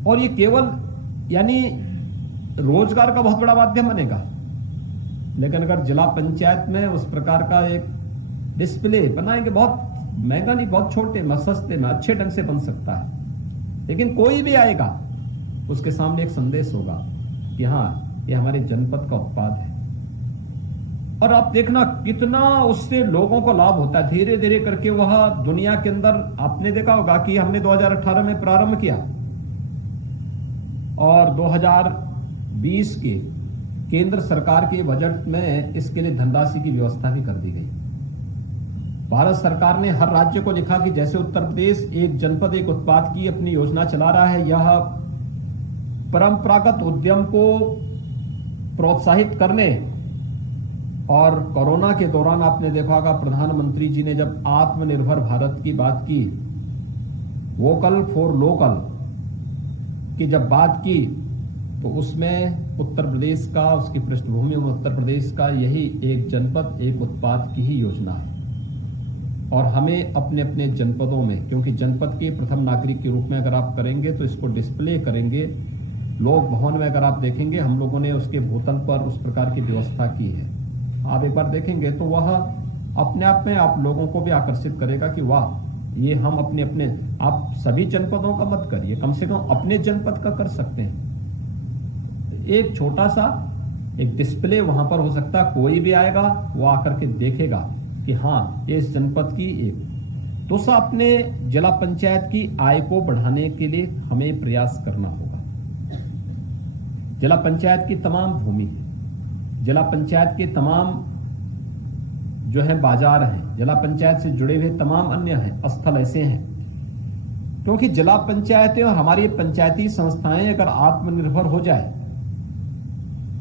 और ये केवल यानी रोजगार का बहुत बड़ा माध्यम बनेगा, लेकिन अगर जिला पंचायत में उस प्रकार का एक डिस्प्ले बनाएंगे, बहुत महंगा नहीं, बहुत छोटे में, सस्ते में, अच्छे ढंग से बन सकता है, लेकिन कोई भी आएगा उसके सामने एक संदेश होगा कि हाँ ये हमारे जनपद का उत्पाद है। और आप देखना कितना उससे लोगों को लाभ होता है। धीरे धीरे करके वह दुनिया के अंदर, आपने देखा होगा कि हमने 2018 में प्रारंभ किया और 2020 के केंद्र सरकार के बजट में इसके लिए धनराशि की व्यवस्था भी कर दी गई। भारत सरकार ने हर राज्य को लिखा कि जैसे उत्तर प्रदेश एक जनपद एक उत्पाद की अपनी योजना चला रहा है, यह परंपरागत उद्यम को प्रोत्साहित करने, और कोरोना के दौरान आपने देखा होगा प्रधानमंत्री जी ने जब आत्मनिर्भर भारत की बात की, वोकल फॉर लोकल की जब बात की, तो उसमें उत्तर प्रदेश का, उसकी पृष्ठभूमि में उत्तर प्रदेश का यही एक जनपद एक उत्पाद की ही योजना है। और हमें अपने अपने जनपदों में, क्योंकि जनपद के प्रथम नागरिक के रूप में अगर आप करेंगे तो इसको डिस्प्ले करेंगे। लोक भवन में अगर आप देखेंगे, हम लोगों ने उसके भूतल पर उस प्रकार की व्यवस्था की है। आप एक बार देखेंगे तो वह अपने आप में आप लोगों को भी आकर्षित करेगा कि वाह, ये हम अपने अपने, आप सभी जनपदों का मत करिए, कम से कम अपने जनपद का कर सकते हैं। एक छोटा सा एक डिस्प्ले वहां पर हो सकता है, कोई भी आएगा वो आकर के देखेगा कि हाँ ये इस जनपद की एक। दूसरा, अपने जिला पंचायत की आय को बढ़ाने के लिए हमें प्रयास करना होगा। जिला पंचायत की तमाम भूमि है, जिला पंचायत के तमाम जो है बाजार हैं, जिला पंचायत से जुड़े हुए तमाम अन्य हैं स्थल ऐसे हैं, क्योंकि जिला पंचायतें और हमारी पंचायती संस्थाएं अगर आत्मनिर्भर हो जाए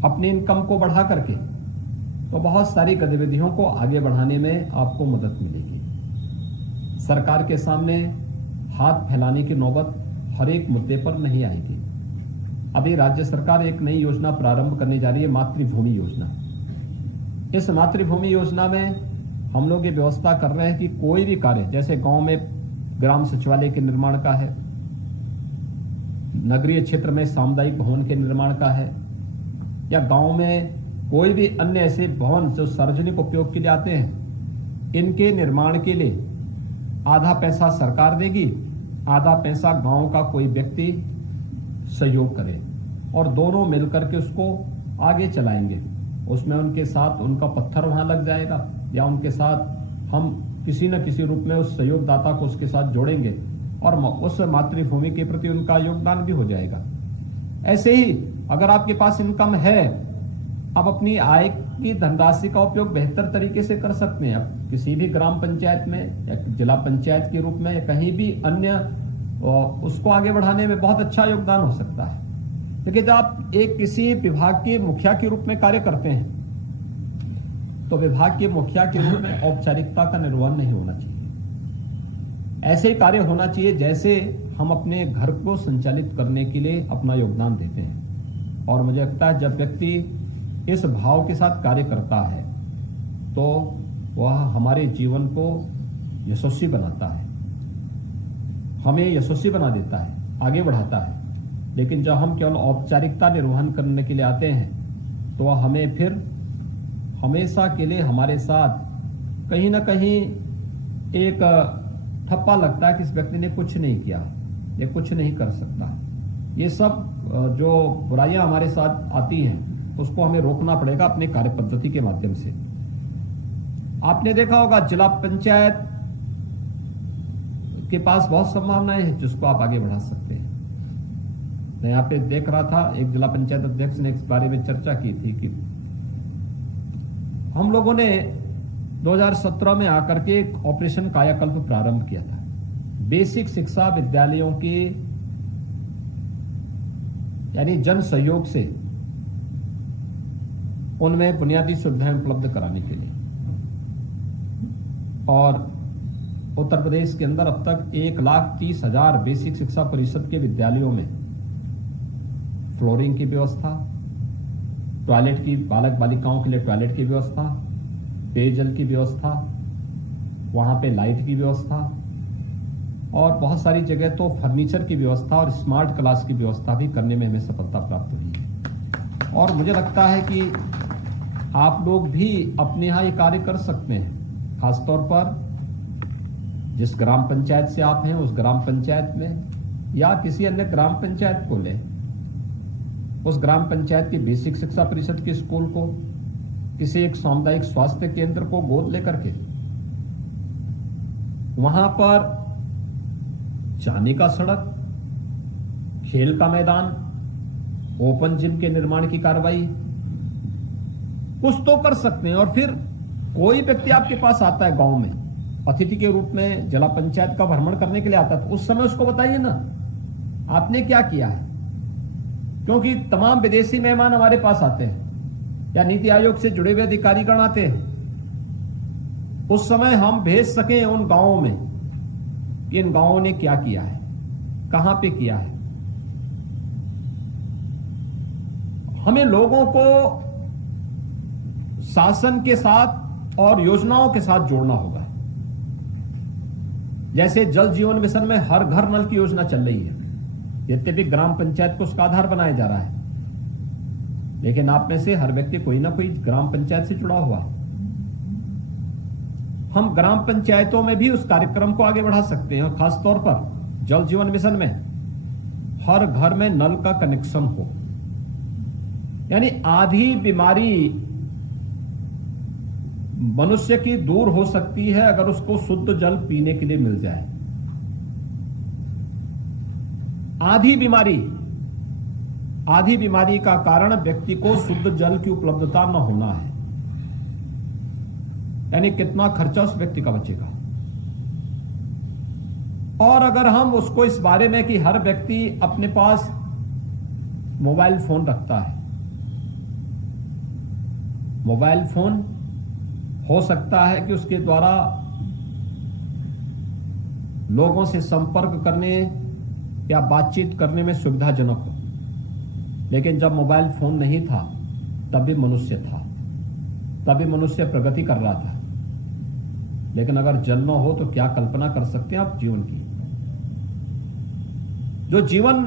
अपनी इनकम को बढ़ा करके, तो बहुत सारी गतिविधियों को आगे बढ़ाने में आपको मदद मिलेगी। सरकार के सामने हाथ फैलाने की नौबत हर एक मुद्दे पर नहीं आएगी। अभी राज्य सरकार एक नई योजना प्रारंभ करने जा रही है, मातृभूमि योजना। इस मातृभूमि योजना में हम लोग ये व्यवस्था कर रहे हैं कि कोई भी कार्य, जैसे गांव में ग्राम सचिवालय के निर्माण का है, नगरीय क्षेत्र में सामुदायिक भवन के निर्माण का है, या गांव में कोई भी अन्य ऐसे भवन जो सार्वजनिक उपयोग के लिए आते हैं, इनके निर्माण के लिए आधा पैसा सरकार देगी, आधा पैसा गांव का कोई व्यक्ति सहयोग करे, और दोनों मिलकर के उसको आगे चलाएंगे। उसमें उनके साथ उनका पत्थर वहां लग जाएगा, या उनके साथ हम किसी न किसी रूप में उस सहयोगदाता को उसके साथ जोड़ेंगे, और उस मातृभूमि के प्रति उनका योगदान भी हो जाएगा। ऐसे ही अगर आपके पास इनकम है, आप अपनी आय की धनराशि का उपयोग बेहतर तरीके से कर सकते हैं। आप किसी भी ग्राम पंचायत में या जिला पंचायत के रूप में या कहीं भी अन्य, उसको आगे बढ़ाने में बहुत अच्छा योगदान हो सकता है। लेकिन जब आप एक किसी विभाग के मुखिया के रूप में कार्य करते हैं, तो विभाग के मुखिया के रूप में औपचारिकता का निर्वहन नहीं होना चाहिए। ऐसे ही कार्य होना चाहिए जैसे हम अपने घर को संचालित करने के लिए अपना योगदान देते हैं। और मुझे लगता है जब व्यक्ति इस भाव के साथ कार्य करता है, तो वह हमारे जीवन को यशस्वी बनाता है, हमें यशस्वी बना देता है, आगे बढ़ाता है। लेकिन जब हम केवल औपचारिकता निर्वहन करने के लिए आते हैं तो वह हमें फिर हमेशा के लिए हमारे साथ कहीं ना कहीं एक ठप्पा लगता है कि इस व्यक्ति ने कुछ नहीं किया, ये कुछ नहीं कर सकता। ये सब जो बुराइयां हमारे साथ आती हैं उसको हमें रोकना पड़ेगा अपने कार्य पद्धति के माध्यम से। आपने देखा होगा जिला पंचायत के पास बहुत संभावनाएं हैं जिसको आप आगे बढ़ा सकते हैं। मैं यहाँ पे देख रहा था, एक जिला पंचायत अध्यक्ष ने इस बारे में चर्चा की थी कि हम लोगों ने 2017 में आकर के एक ऑपरेशन कायाकल्प प्रारंभ किया था। बेसिक शिक्षा विद्यालयों के यानी जन सहयोग से उनमें बुनियादी सुविधाएं उपलब्ध कराने के लिए, और उत्तर प्रदेश के अंदर अब तक 1,30,000 बेसिक शिक्षा परिषद के विद्यालयों में फ्लोरिंग की व्यवस्था, टॉयलेट की, बालक बालिकाओं के लिए टॉयलेट की व्यवस्था, पेयजल की व्यवस्था, वहां पे लाइट की व्यवस्था, और बहुत सारी जगह तो फर्नीचर की व्यवस्था और स्मार्ट क्लास की व्यवस्था भी करने में हमें सफलता प्राप्त हुई है। और मुझे लगता है कि आप लोग भी अपने यहाँ ये कार्य कर सकते हैं। खासतौर पर जिस ग्राम पंचायत से आप हैं उस ग्राम पंचायत में या किसी अन्य ग्राम पंचायत को लें, उस ग्राम पंचायत की बेसिक शिक्षा परिषद के स्कूल को, किसी एक सामुदायिक स्वास्थ्य केंद्र को गोद लेकर के वहां पर जाने का सड़क, खेल का मैदान, ओपन जिम के निर्माण की कार्रवाई कुछ तो कर सकते हैं। और फिर कोई व्यक्ति आपके पास आता है गांव में अतिथि के रूप में, जिला पंचायत का भ्रमण करने के लिए आता है, तो उस समय उसको बताइए ना आपने क्या किया है। क्योंकि तमाम विदेशी मेहमान हमारे पास आते हैं या नीति आयोग से जुड़े हुए अधिकारीगण आते हैं, उस समय हम भेज सकें उन गांवों में कि इन गांवों ने क्या किया है, कहां पे किया है। हमें लोगों को शासन के साथ और योजनाओं के साथ जोड़ना होगा। जैसे जल जीवन मिशन में हर घर नल की योजना चल रही है, यद्यपि ग्राम पंचायत को उसका आधार बनाया जा रहा है, लेकिन आप में से हर व्यक्ति कोई ना कोई ग्राम पंचायत से जुड़ा हुआ है। हम ग्राम पंचायतों में भी उस कार्यक्रम को आगे बढ़ा सकते हैं, और खासतौर पर जल जीवन मिशन में हर घर में नल का कनेक्शन हो। यानी आधी बीमारी मनुष्य की दूर हो सकती है अगर उसको शुद्ध जल पीने के लिए मिल जाए। आधी बीमारी का कारण व्यक्ति को शुद्ध जल की उपलब्धता न होना है। यानी कितना खर्चा उस व्यक्ति का बचेगा। और अगर हम उसको इस बारे में कि हर व्यक्ति अपने पास मोबाइल फोन रखता है, मोबाइल फोन हो सकता है कि उसके द्वारा लोगों से संपर्क करने या बातचीत करने में सुविधाजनक हो, लेकिन जब मोबाइल फोन नहीं था तब भी मनुष्य था, तभी मनुष्य प्रगति कर रहा था। लेकिन अगर जल न हो तो क्या कल्पना कर सकते हैं आप जीवन की। जो जीवन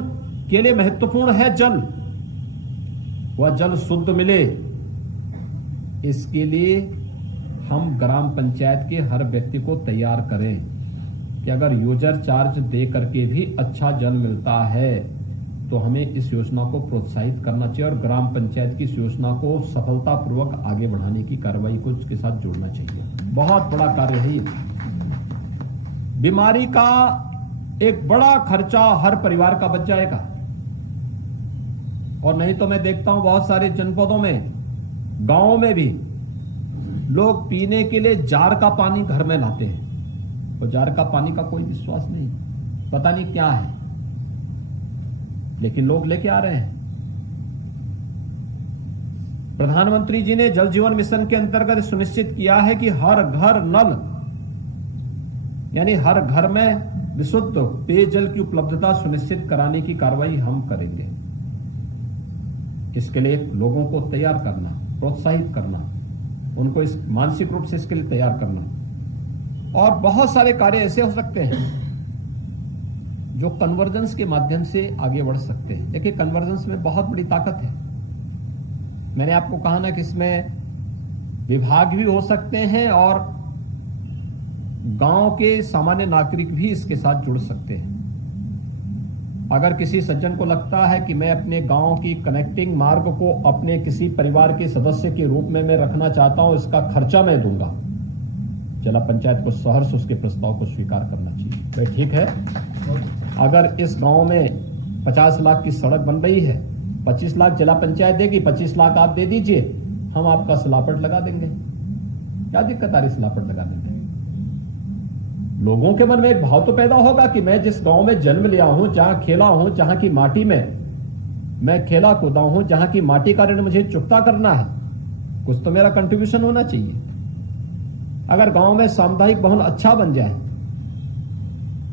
के लिए महत्वपूर्ण है जल, वह जल शुद्ध मिले, इसके लिए हम ग्राम पंचायत के हर व्यक्ति को तैयार करें कि अगर यूजर चार्ज दे करके भी अच्छा जल मिलता है तो हमें इस योजना को प्रोत्साहित करना चाहिए, और ग्राम पंचायत की इस योजना को सफलतापूर्वक आगे बढ़ाने की कार्रवाई को इसके साथ जोड़ना चाहिए। बहुत बड़ा कार्य है ये। बीमारी का एक बड़ा खर्चा हर परिवार का बच जाएगा। और नहीं तो मैं देखता हूं बहुत सारे जनपदों में, गांवों में भी लोग पीने के लिए जार का पानी घर में लाते हैं, और जार का पानी का कोई विश्वास नहीं, पता नहीं क्या है, लेकिन लोग लेके आ रहे हैं। प्रधानमंत्री जी ने जल जीवन मिशन के अंतर्गत सुनिश्चित किया है कि हर घर नल, यानी हर घर में विशुद्ध पेयजल की उपलब्धता सुनिश्चित कराने की कार्रवाई हम करेंगे। इसके लिए लोगों को तैयार करना, प्रोत्साहित करना, उनको इस मानसिक रूप से इसके लिए तैयार करना। और बहुत सारे कार्य ऐसे हो सकते हैं जो कन्वर्जेंस के माध्यम से आगे बढ़ सकते हैं। देखिए, कन्वर्जेंस में बहुत बड़ी ताकत है। मैंने आपको कहा ना कि इसमें विभाग भी हो सकते हैं और गांव के सामान्य नागरिक भी इसके साथ जुड़ सकते हैं। अगर किसी सज्जन को लगता है कि मैं अपने गांव की कनेक्टिंग मार्ग को अपने किसी परिवार के सदस्य के रूप में मैं रखना चाहता हूं, इसका खर्चा मैं दूंगा, जिला पंचायत को सहर्ष उसके प्रस्ताव को स्वीकार करना चाहिए। भाई ठीक है, अगर इस गांव में 50 लाख की सड़क बन रही है, 25 लाख जिला पंचायत देगी, 25 लाख आप दे दीजिए, हम आपका सिलापट लगा देंगे। क्या दिक्कत आ रही सिलापट लगा देंगे? लोगों के मन में एक भाव तो पैदा होगा कि मैं जिस गांव में जन्म लिया हूं, जहां खेला हूं, जहां की माटी में मैं खेला कूदा हूं, जहां की माटी का ऋण मुझे चुकता करना है, कुछ तो मेरा कंट्रीब्यूशन होना चाहिए। अगर गांव में सामुदायिक भवन अच्छा बन जाए,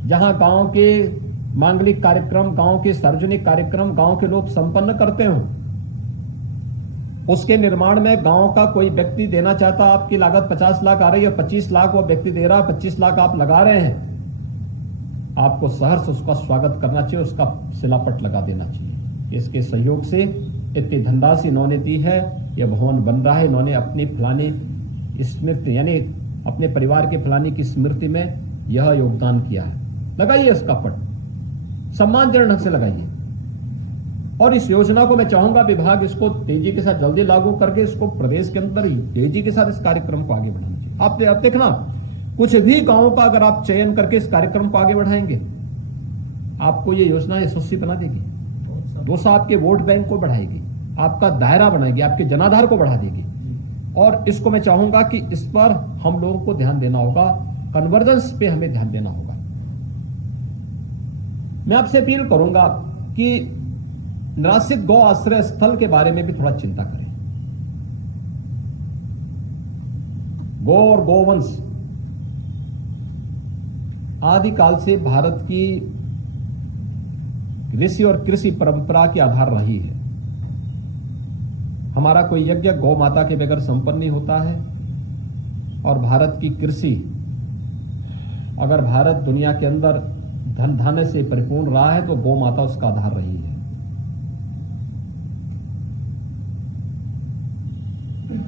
जहां गांव के मांगलिक कार्यक्रम, गांव के सार्वजनिक कार्यक्रम गांव के लोग संपन्न करते हों, उसके निर्माण में गांव का कोई व्यक्ति देना चाहता, आपकी लागत 50 लाख आ रही है, 25 लाख वो व्यक्ति दे रहा है, 25 लाख आप लगा रहे हैं, आपको सहर्ष उसका स्वागत करना चाहिए, उसका सिलापट लगा देना चाहिए। इसके सहयोग से इतनी धनराशि इन्होंने दी है, यह भवन बन रहा है, इन्होंने अपनी फलानी स्मृति यानी अपने परिवार के फलानी की स्मृति में यह योगदान किया है। लगाइए इसका पट, सम्मानजनक ढंग से लगाइए। और इस योजना को मैं चाहूंगा विभाग इसको तेजी के साथ जल्दी लागू करके इसको प्रदेश के अंदर ही तेजी के साथ इस कार्यक्रम को आगे बढ़ाना चाहिए। आप देखना, कुछ भी गांवों का अगर आप चयन करके इस कार्यक्रम को आगे बढ़ाएंगे, आपको ये योजना यशस्वी बना देगी। दोस्तों, आपके वोट बैंक को बढ़ाएगी, आपका दायरा बनाएगी, आपके जनाधार को बढ़ा देगी। और इसको मैं चाहूंगा कि इस पर हम लोगों को ध्यान देना होगा, कन्वर्जेंस पे हमें ध्यान देना होगा। मैं आपसे अपील करूंगा कि निराश्रित गौ आश्रय स्थल के बारे में भी थोड़ा चिंता करें। गौ और गोवंश आदिकाल से भारत की ऋषि और कृषि परंपरा के आधार रही है। हमारा कोई यज्ञ गौ माता के बगैर संपन्न नहीं होता है। और भारत की कृषि, अगर भारत दुनिया के अंदर धन धान्य से परिपूर्ण रहा है तो गौ माता उसका आधार रही है।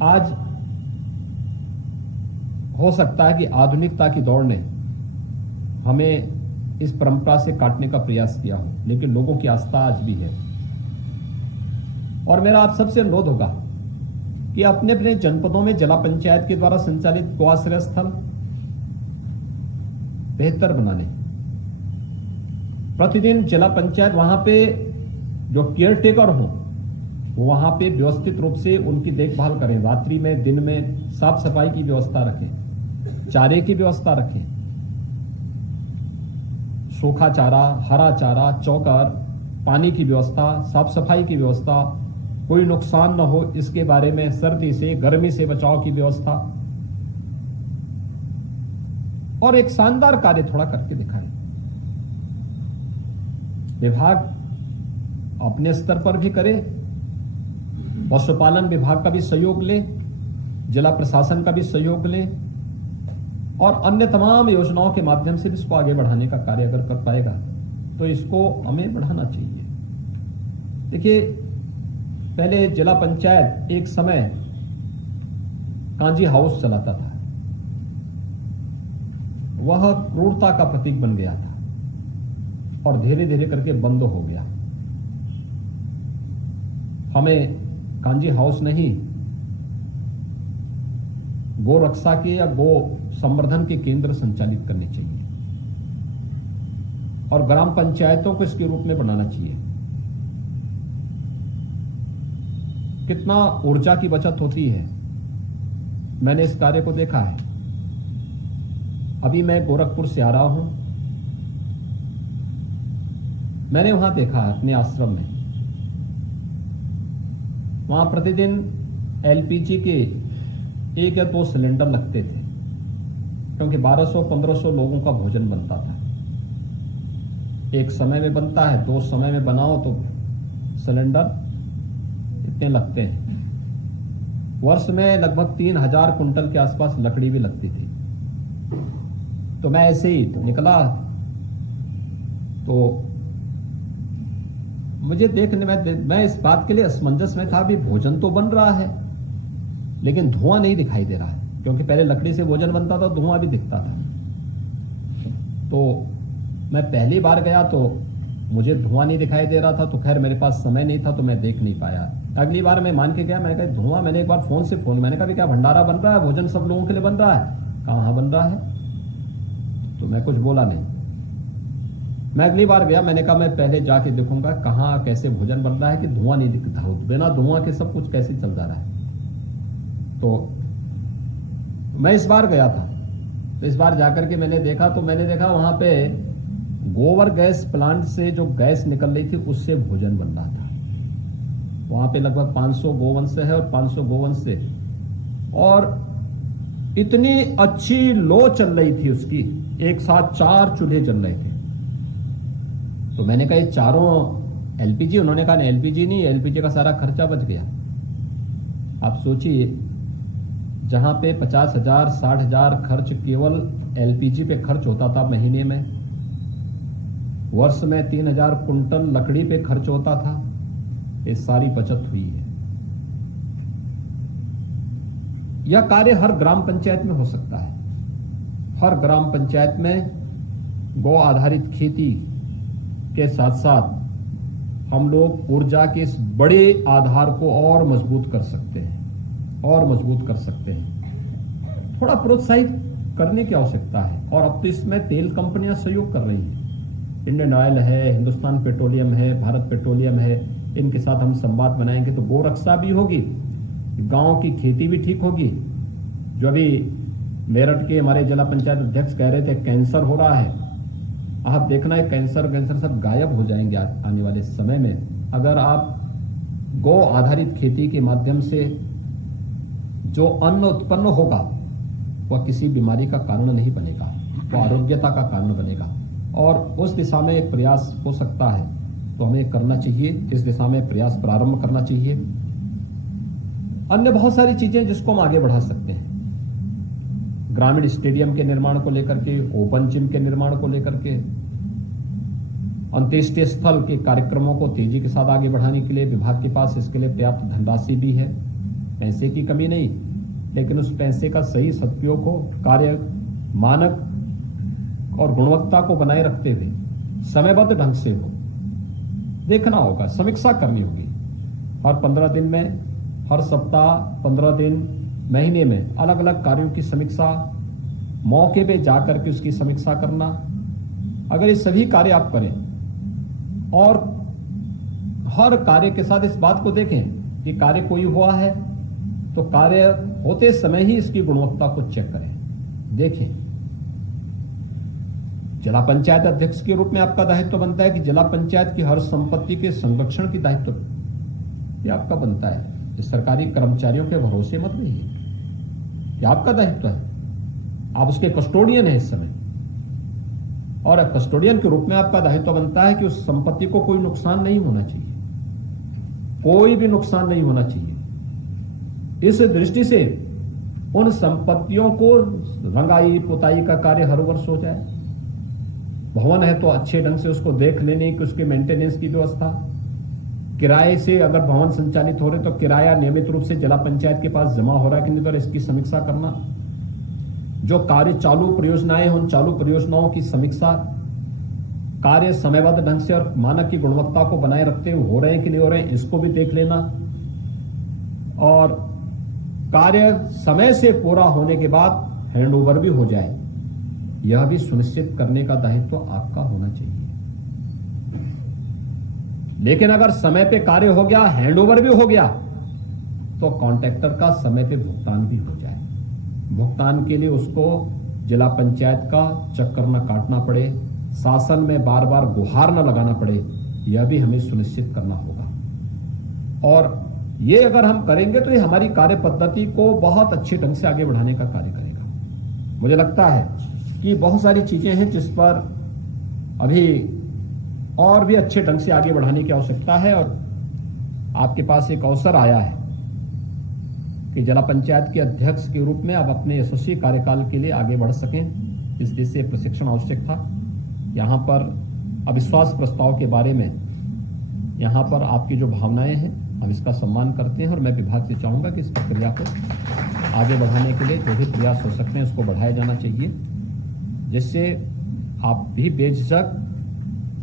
आज हो सकता है कि आधुनिकता की दौड़ ने हमें इस परंपरा से काटने का प्रयास किया हो, लेकिन लोगों की आस्था आज भी है। और मेरा आप सबसे अनुरोध होगा कि अपने अपने जनपदों में जिला पंचायत के द्वारा संचालित गौ आश्रय स्थल बेहतर बनाने, प्रतिदिन जिला पंचायत वहां पे जो केयर टेकर हों वहां पे व्यवस्थित रूप से उनकी देखभाल करें, रात्रि में दिन में साफ सफाई की व्यवस्था रखें, चारे की व्यवस्था रखें, सूखा चारा, हरा चारा, चौकर, पानी की व्यवस्था, साफ सफाई की व्यवस्था, कोई नुकसान न हो इसके बारे में सर्दी से गर्मी से बचाव की व्यवस्था, और एक शानदार कार्य थोड़ा करके दिखाएं। विभाग अपने स्तर पर भी करे, पशुपालन विभाग का भी सहयोग ले, जिला प्रशासन का भी सहयोग ले, और अन्य तमाम योजनाओं के माध्यम से भी इसको आगे बढ़ाने का कार्य अगर कर पाएगा तो इसको हमें बढ़ाना चाहिए। देखिए, पहले जिला पंचायत एक समय कांजी हाउस चलाता था, वह क्रूरता का प्रतीक बन गया था और धीरे धीरे करके बंद हो गया। हमें कांजी हाउस नहीं, गो रक्षा के या गो संवर्धन के केंद्र संचालित करने चाहिए और ग्राम पंचायतों को इसके रूप में बनाना चाहिए। कितना ऊर्जा की बचत होती है, मैंने इस कार्य को देखा है। अभी मैं गोरखपुर से आ रहा हूं, मैंने वहां देखा है अपने आश्रम में, वहां प्रतिदिन एलपीजी के 1 या 2 सिलेंडर लगते थे, क्योंकि 1200-1500 लोगों का भोजन बनता था। एक समय में बनता है, 2 समय में बनाओ तो सिलेंडर इतने लगते हैं। वर्ष में लगभग 3000 कुंटल के आसपास लकड़ी भी लगती थी। तो मैं ऐसे ही निकला, तो मुझे देखने में, मैं इस बात के लिए असमंजस में था, भी भोजन तो बन रहा है लेकिन धुआं नहीं दिखाई दे रहा है, क्योंकि पहले लकड़ी से भोजन बनता था, धुआं भी दिखता था। तो मैं पहली बार गया तो मुझे धुआं नहीं दिखाई दे रहा था, तो खैर मेरे पास समय नहीं था तो मैं देख नहीं पाया। अगली बार मैं मान के गया, मैंने कहा धुआं, मैंने एक बार मैंने कहा क्या भंडारा बन रहा है, भोजन सब लोगों के लिए बन रहा है? कहाँ बन रहा है? तो मैं कुछ बोला नहीं। मैं अगली बार गया, मैंने कहा मैं पहले जाके देखूंगा कहाँ कैसे भोजन बन रहा है कि धुआं नहीं दिखता, बिना धुआं के सब कुछ कैसे चल जा रहा है। तो मैं इस बार गया था, तो इस बार जाकर के मैंने देखा वहां पे गोबर गैस प्लांट से जो गैस निकल रही थी उससे भोजन बन रहा था। वहां पे लगभग 500 गोवंश है और 500 गोवंश से, और इतनी अच्छी लो चल रही थी उसकी, एक साथ 4 चूल्हे चल रहे थे। तो मैंने कहा ये चारों एलपीजी? उन्होंने कहा नहीं एलपीजी नहीं, एलपीजी का सारा खर्चा बच गया। आप सोचिए, जहां पे 50,000 60,000 खर्च केवल एलपीजी पे खर्च होता था महीने में, वर्ष में 3000 कुंटल लकड़ी पे खर्च होता था, ये सारी बचत हुई है। यह कार्य हर ग्राम पंचायत में हो सकता है। हर ग्राम पंचायत में गौ आधारित खेती के साथ साथ हम लोग ऊर्जा के इस बड़े आधार को और मजबूत कर सकते हैं, थोड़ा प्रोत्साहित करने की आवश्यकता है। और अब तो इसमें तेल कंपनियां सहयोग कर रही हैं, इंडियन ऑयल है, हिंदुस्तान पेट्रोलियम है, भारत पेट्रोलियम है, इनके साथ हम संवाद बनाएंगे तो गौ रक्षा भी होगी, गांव की खेती भी ठीक होगी। जो अभी मेरठ के हमारे जिला पंचायत अध्यक्ष कह रहे थे कैंसर हो रहा है, आप देखना है कैंसर सब गायब हो जाएंगे आने वाले समय में, अगर आप गौ आधारित खेती के माध्यम से जो अन्न उत्पन्न होगा वह किसी बीमारी का कारण नहीं बनेगा, वह आरोग्यता का कारण बनेगा। और उस दिशा में एक प्रयास हो सकता है तो हमें करना चाहिए, इस दिशा में प्रयास प्रारंभ करना चाहिए। अन्य बहुत सारी चीजें जिसको हम आगे बढ़ा सकते हैं, ग्रामीण स्टेडियम के निर्माण को लेकर के, ओपन जिम के निर्माण को लेकर के, अंत्येष्टि स्थल के कार्यक्रमों को तेजी के साथ आगे बढ़ाने के लिए विभाग के पास इसके लिए पर्याप्त धनराशि भी है, पैसे की कमी नहीं, लेकिन उस पैसे का सही सदुपयोग हो, कार्य मानक और गुणवत्ता को बनाए रखते हुए समयबद्ध ढंग से हो, देखना होगा, समीक्षा करनी होगी। हर 15 दिन में, हर सप्ताह, 15 दिन, महीने में अलग अलग कार्यों की समीक्षा, मौके पे जाकर के उसकी समीक्षा करना। अगर ये सभी कार्य आप करें और हर कार्य के साथ इस बात को देखें कि कार्य कोई हुआ है तो कार्य होते समय ही इसकी गुणवत्ता को चेक करें, देखें। जिला पंचायत अध्यक्ष के रूप में आपका दायित्व बनता है कि जिला पंचायत की हर संपत्ति के संरक्षण की दायित्व ये आपका बनता है। इस सरकारी कर्मचारियों के भरोसे मत रहिए, ये आपका दायित्व है, आप उसके कस्टोडियन हैं इस समय। और कस्टोडियन के रूप में आपका दायित्व बनता है कि उस संपत्ति को कोई नुकसान नहीं होना चाहिए, कोई भी नुकसान नहीं होना चाहिए। इस दृष्टि से उन संपत्तियों को रंगाई पुताई का कार्य हर वर्ष हो जाए। भवन है तो अच्छे ढंग से उसको देख लेने की, उसके मेंटेनेंस की व्यवस्था। किराए से अगर भवन संचालित हो रहे तो किराया नियमित रूप से जिला पंचायत के पास जमा हो रहा है कि नहीं, तो इसकी समीक्षा करना। जो कार्य चालू परियोजनाएं हैं उन चालू परियोजनाओं की समीक्षा, कार्य समयबद्ध ढंग से और मानक की गुणवत्ता को बनाए रखते हुए हो रहे हैं कि नहीं हो रहे हैं, इसको भी देख लेना। और कार्य समय से पूरा होने के बाद हैंडओवर भी हो जाए, यह भी सुनिश्चित करने का दायित्व आपका होना चाहिए। लेकिन अगर समय पे कार्य हो गया, हैंडओवर भी हो गया, तो कॉन्ट्रैक्टर का समय पे भुगतान भी हो जाए। भुगतान के लिए उसको जिला पंचायत का चक्कर न काटना पड़े, शासन में बार बार गुहार न लगाना पड़े, यह भी हमें सुनिश्चित करना होगा। और ये अगर हम करेंगे तो ये हमारी कार्य पद्धति को बहुत अच्छे ढंग से आगे बढ़ाने का कार्य करेगा। मुझे लगता है कि बहुत सारी चीजें हैं जिस पर अभी और भी अच्छे ढंग से आगे बढ़ाने की आवश्यकता है। और आपके पास एक अवसर आया है कि जिला पंचायत के अध्यक्ष के रूप में आप अपने यशस्वी कार्यकाल के लिए आगे बढ़ सकें। इस देश से प्रशिक्षण आवश्यक था। यहाँ पर अविश्वास प्रस्ताव के बारे में यहाँ पर आपकी जो भावनाएं हैं हम इसका सम्मान करते हैं और मैं विभाग से चाहूँगा कि इस प्रक्रिया को आगे बढ़ाने के लिए जो भी प्रयास हो सकते हैं उसको बढ़ाया जाना चाहिए, जिससे आप भी बेझिझक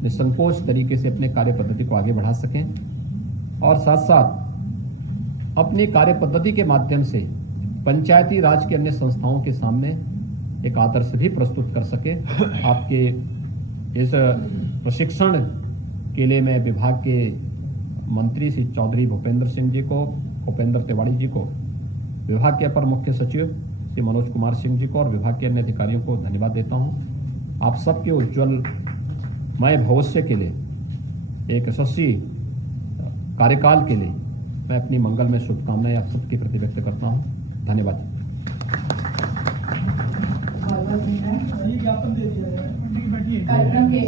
निसंकोच तरीके से अपने कार्य पद्धति को आगे बढ़ा सकें और साथ साथ अपनी कार्य पद्धति के माध्यम से पंचायती राज के अन्य संस्थाओं के सामने एक आदर्श भी प्रस्तुत कर सके। आपके इस प्रशिक्षण के लिए मैं विभाग के मंत्री श्री चौधरी भूपेंद्र सिंह जी को, भूपेंद्र तिवारी जी को, विभाग के अपर मुख्य सचिव श्री मनोज कुमार सिंह जी को और विभाग के अन्य अधिकारियों को धन्यवाद देता हूं। आप सबके उज्ज्वलमय भविष्य के लिए, एक यशस्वी कार्यकाल के लिए मैं अपनी मंगल में शुभकामनाएं आप सबके प्रति व्यक्त करता हूं। धन्यवाद। बहुत बहुत धन्यवाद। ये ज्ञापन दे दिया जाए। कार्यक्रम के